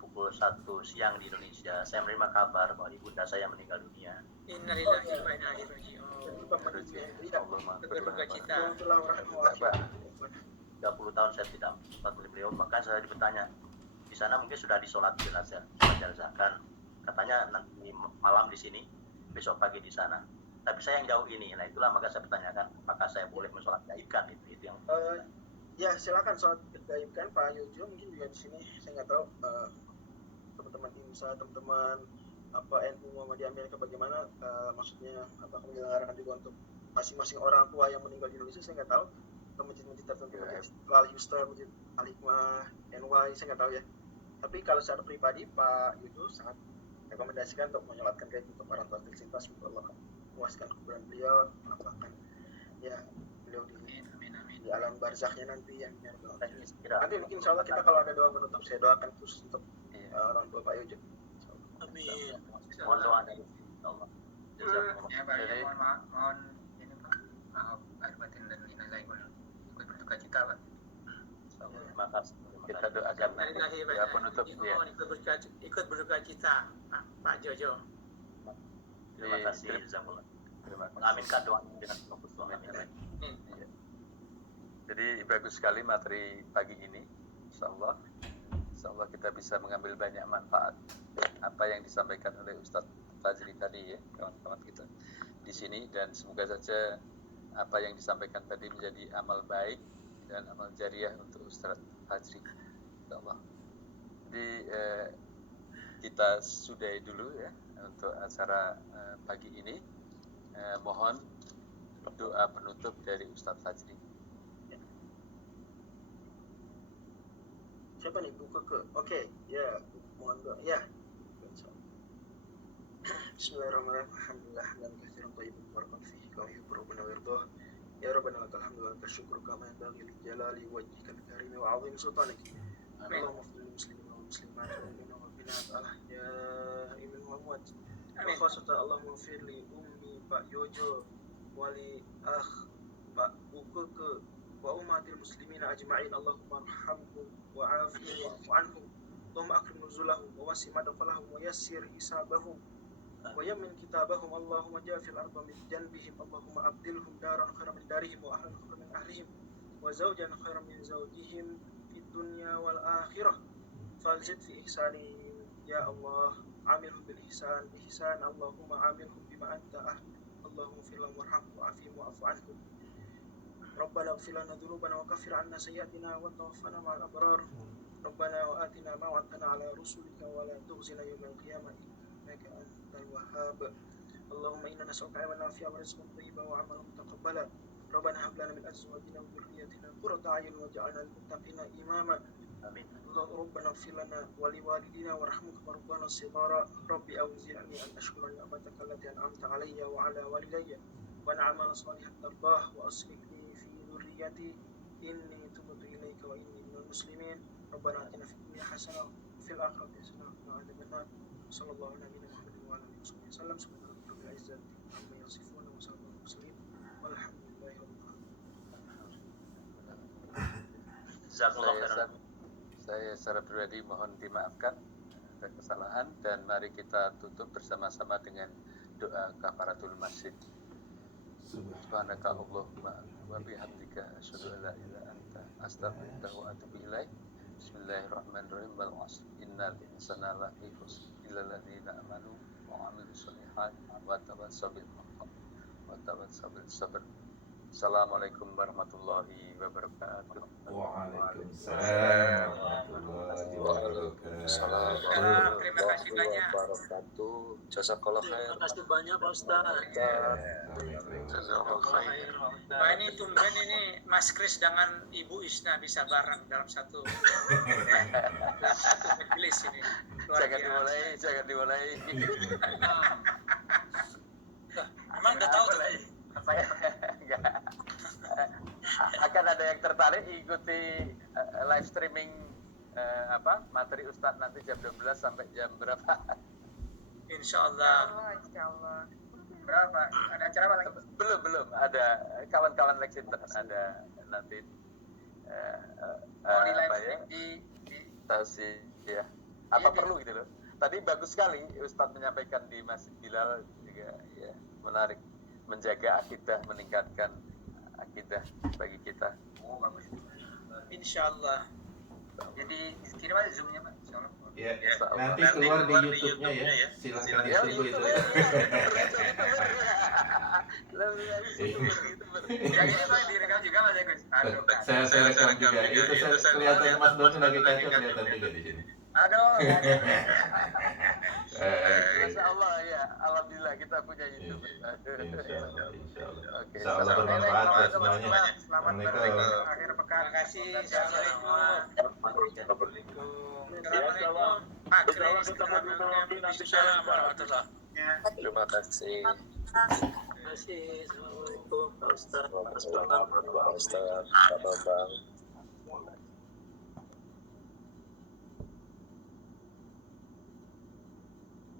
pukul 1 siang di Indonesia, saya menerima kabar bahwa ibunda saya meninggal dunia. Innalillahi wa inna ilaihi raji'un. Berduka cita. 30 tahun saya tidak sempat melihat beliau, maka saya bertanya, di sana mungkin sudah disolat jenazah kan, katanya nanti malam di sini, besok pagi di sana. Tapi saya yang jauh ini, nah itulah maka saya bertanyakan, apakah saya boleh mensolat gaibkan itu yang. Ya silakan sholat gaibkan Pak Yojo, mungkin juga di sini saya nggak tahu teman-teman IMSA, teman-teman NU Muhammadiyah Amerika bagaimana, maksudnya apakah menyelenggarakan juga untuk masing-masing orang tua yang meninggal di Indonesia, saya nggak tahu. Ke masjid-masjid tertentu, Istiqlal, Houston, Masjid Al-Hikmah, NY, saya nggak tahu ya. Tapi kalau secara pribadi Pak Yojo sangat rekomendasikan untuk menyolatkan gaib untuk orang tua tercinta, semoga Allah memuaskan kuburan beliau, melapangkan ya beliau di alam barzakhnya nanti yang nanti mungkin insya Allah kita kalau ada doa penutup saya doakan khusus untuk orang tua Pak Yojo. Amin. Mohon doa dari Allah. Ya Pak, ya, mohon ini Pak, maaf lahir batin dan innalillahi wa inna ikut berduka cita Pak. Terima kasih. Kita doakan doa penutup ya. Ikut berduka cita Pak Jojo. Terima kasih. Terima kasih. Mengaminkan doa dengan fokus. Iya. Jadi bagus sekali materi pagi ini, insya Allah kita bisa mengambil banyak manfaat apa yang disampaikan oleh Ustadz Fajri tadi ya, kawan-kawan kita di sini, dan semoga saja apa yang disampaikan tadi menjadi amal baik dan amal jariah untuk Ustadz Fajri, insya Allah. Jadi kita sudahi dulu ya untuk acara pagi ini. Mohon doa penutup dari Ustadz Fajri. Siapa nih Bu Keke? Oke, ya mohon doa ya. Bismillahirrahmanirrahim. Alhamdulillah dan katsiran thayyiban barakan fihi kama yuhibbu rabbuna wa yardah. Ya Rabbana lakal hamdu wa lakal syukru kama yanbaghi li jalali wajhikal karim wa 'azimi sultanik. Allahumma fil muslimin wal muslimat wal mu'minin wal mu'minat al-ahya'i minhum wal amwat. Wa khasatan Allahumma fir li ummi Pak Yojo wali Pak Bu Keke wa ummatil muslimin ajma'in. Allahumma arhamhum wa 'afihim wa'fu 'anhum. Allahumma akrim nuzulahum wa wasi' madkhalahum wa yassir hisabahum wa yamin kitabahum. Allahumma ja'fil arda min janbihim. Allahumma abdilhum daran khairan min darihim wa ahlan khairan min ahlihim wa zawjan khairan min zawjihim fid dunya wal akhirah. Falzid fi ihsanihim ya Allah. Amilhum bil ihsan ihsan. Allahumma amilhum bima anta ahli. Allahumma fir lahum warhamhum wa'afihim wa'fu 'anhum. ربنا اغفر لنا ذنوبنا وكفر عنا سيئاتنا وتوفنا مع الأبرار. ربنا وآتنا ما وعدتنا على رسلك ولا تخزنا يوم القيامة إنك أنت الوهاب. اللهم إنا نسألك علما نافعا ورزقا طيبا وعملا متقبلا. ربنا هب لنا من أزواجنا وذريتنا قرة أعين واجعلنا للمتقين إماما. آمين. ربنا اغفر لنا ولوالدينا وارحمهم كما ربنا صغارا. ربي أوزعني أن أشكر نعمتك التي أنعمت علي وعلى والدي وأن أعمل صالحا ترضاه وأصلح لي في ذريتي إني تبت إليك وإني من المسلمين. ربنا آتنا في الدنيا حسنة وفي الآخرة حسنة وقنا عذاب النار. صلى الله على نبينا محمد وعلى آله وصحبه وسلم. سبحان ربك رب العزة عما يصفون وسلام على المرسلين والحمد لله رب العالمين. Saya secara pribadi mohon dimaafkan ada kesalahan, dan mari kita tutup bersama-sama dengan doa kafaratul masjid. Subhanaka Allahumma wa bihamdika asyhadu an la ilaha illa anta astaghfiruka wa atubu ilaik. Bismillahirrahmanirrahim. Wal 'asr innal insana lafi khusr illa alladziina amanu wa 'amilus shalihat wa tawassaw bil haqqi wa tawassaw bis sabr. Assalamualaikum warahmatullahi wabarakatuh. Waalaikumsalam warahmatullahi wabarakatuh. Terima kasih banyak. Jazakallah khair. Terima kasih banyak Pak Ustaz. Jazakallah khair. Wah, ini tumben ini Mas Kris dengan Ibu Isna bisa bareng dalam satu majelis ini. Jangan dimulai. Emang udah tahu tuh? Apa ya? Enggak. Akan ada yang tertarik ikuti live streaming materi Ustadz nanti jam 12 sampai jam berapa? Insya Allah. Berapa? Ada acara apa lagi? Belum ada kawan-kawan Lexington ada nanti di live stream tahu sih ya. Apa perlu gitu loh. Tadi bagus sekali Ustadz menyampaikan di Masjid Bilal juga ya, menarik, menjaga akidah, meningkatkan akidah bagi kita. Oh bagus. Insya Allah. Jadi kirim aja zoomnya Pak. Insya Allah. Ya, nanti keluar di YouTube-nya ya. Silahkan ditunggu itu. Yang ini Pak direkam juga Mas Agus. Aduh. Saya rekam juga. Itu saya kelihatan Mas Doni lagi kacau, kelihatan juga di sini. Aduh. Masya Allah ya, alhamdulillah kita punya YouTube. Insya Allah. Oke. Insya Allah bermanfaat buat semuanya. Assalamualaikum. Akhir pekan. Terima kasih. Assalamualaikum. Assalamualaikum. Assalamualaikum warahmatullahi wabarakatuh. Terima kasih. kasih. Assalamualaikum Pak Ustaz. Assalamualaikum Pak Ustaz, Pak Bambang.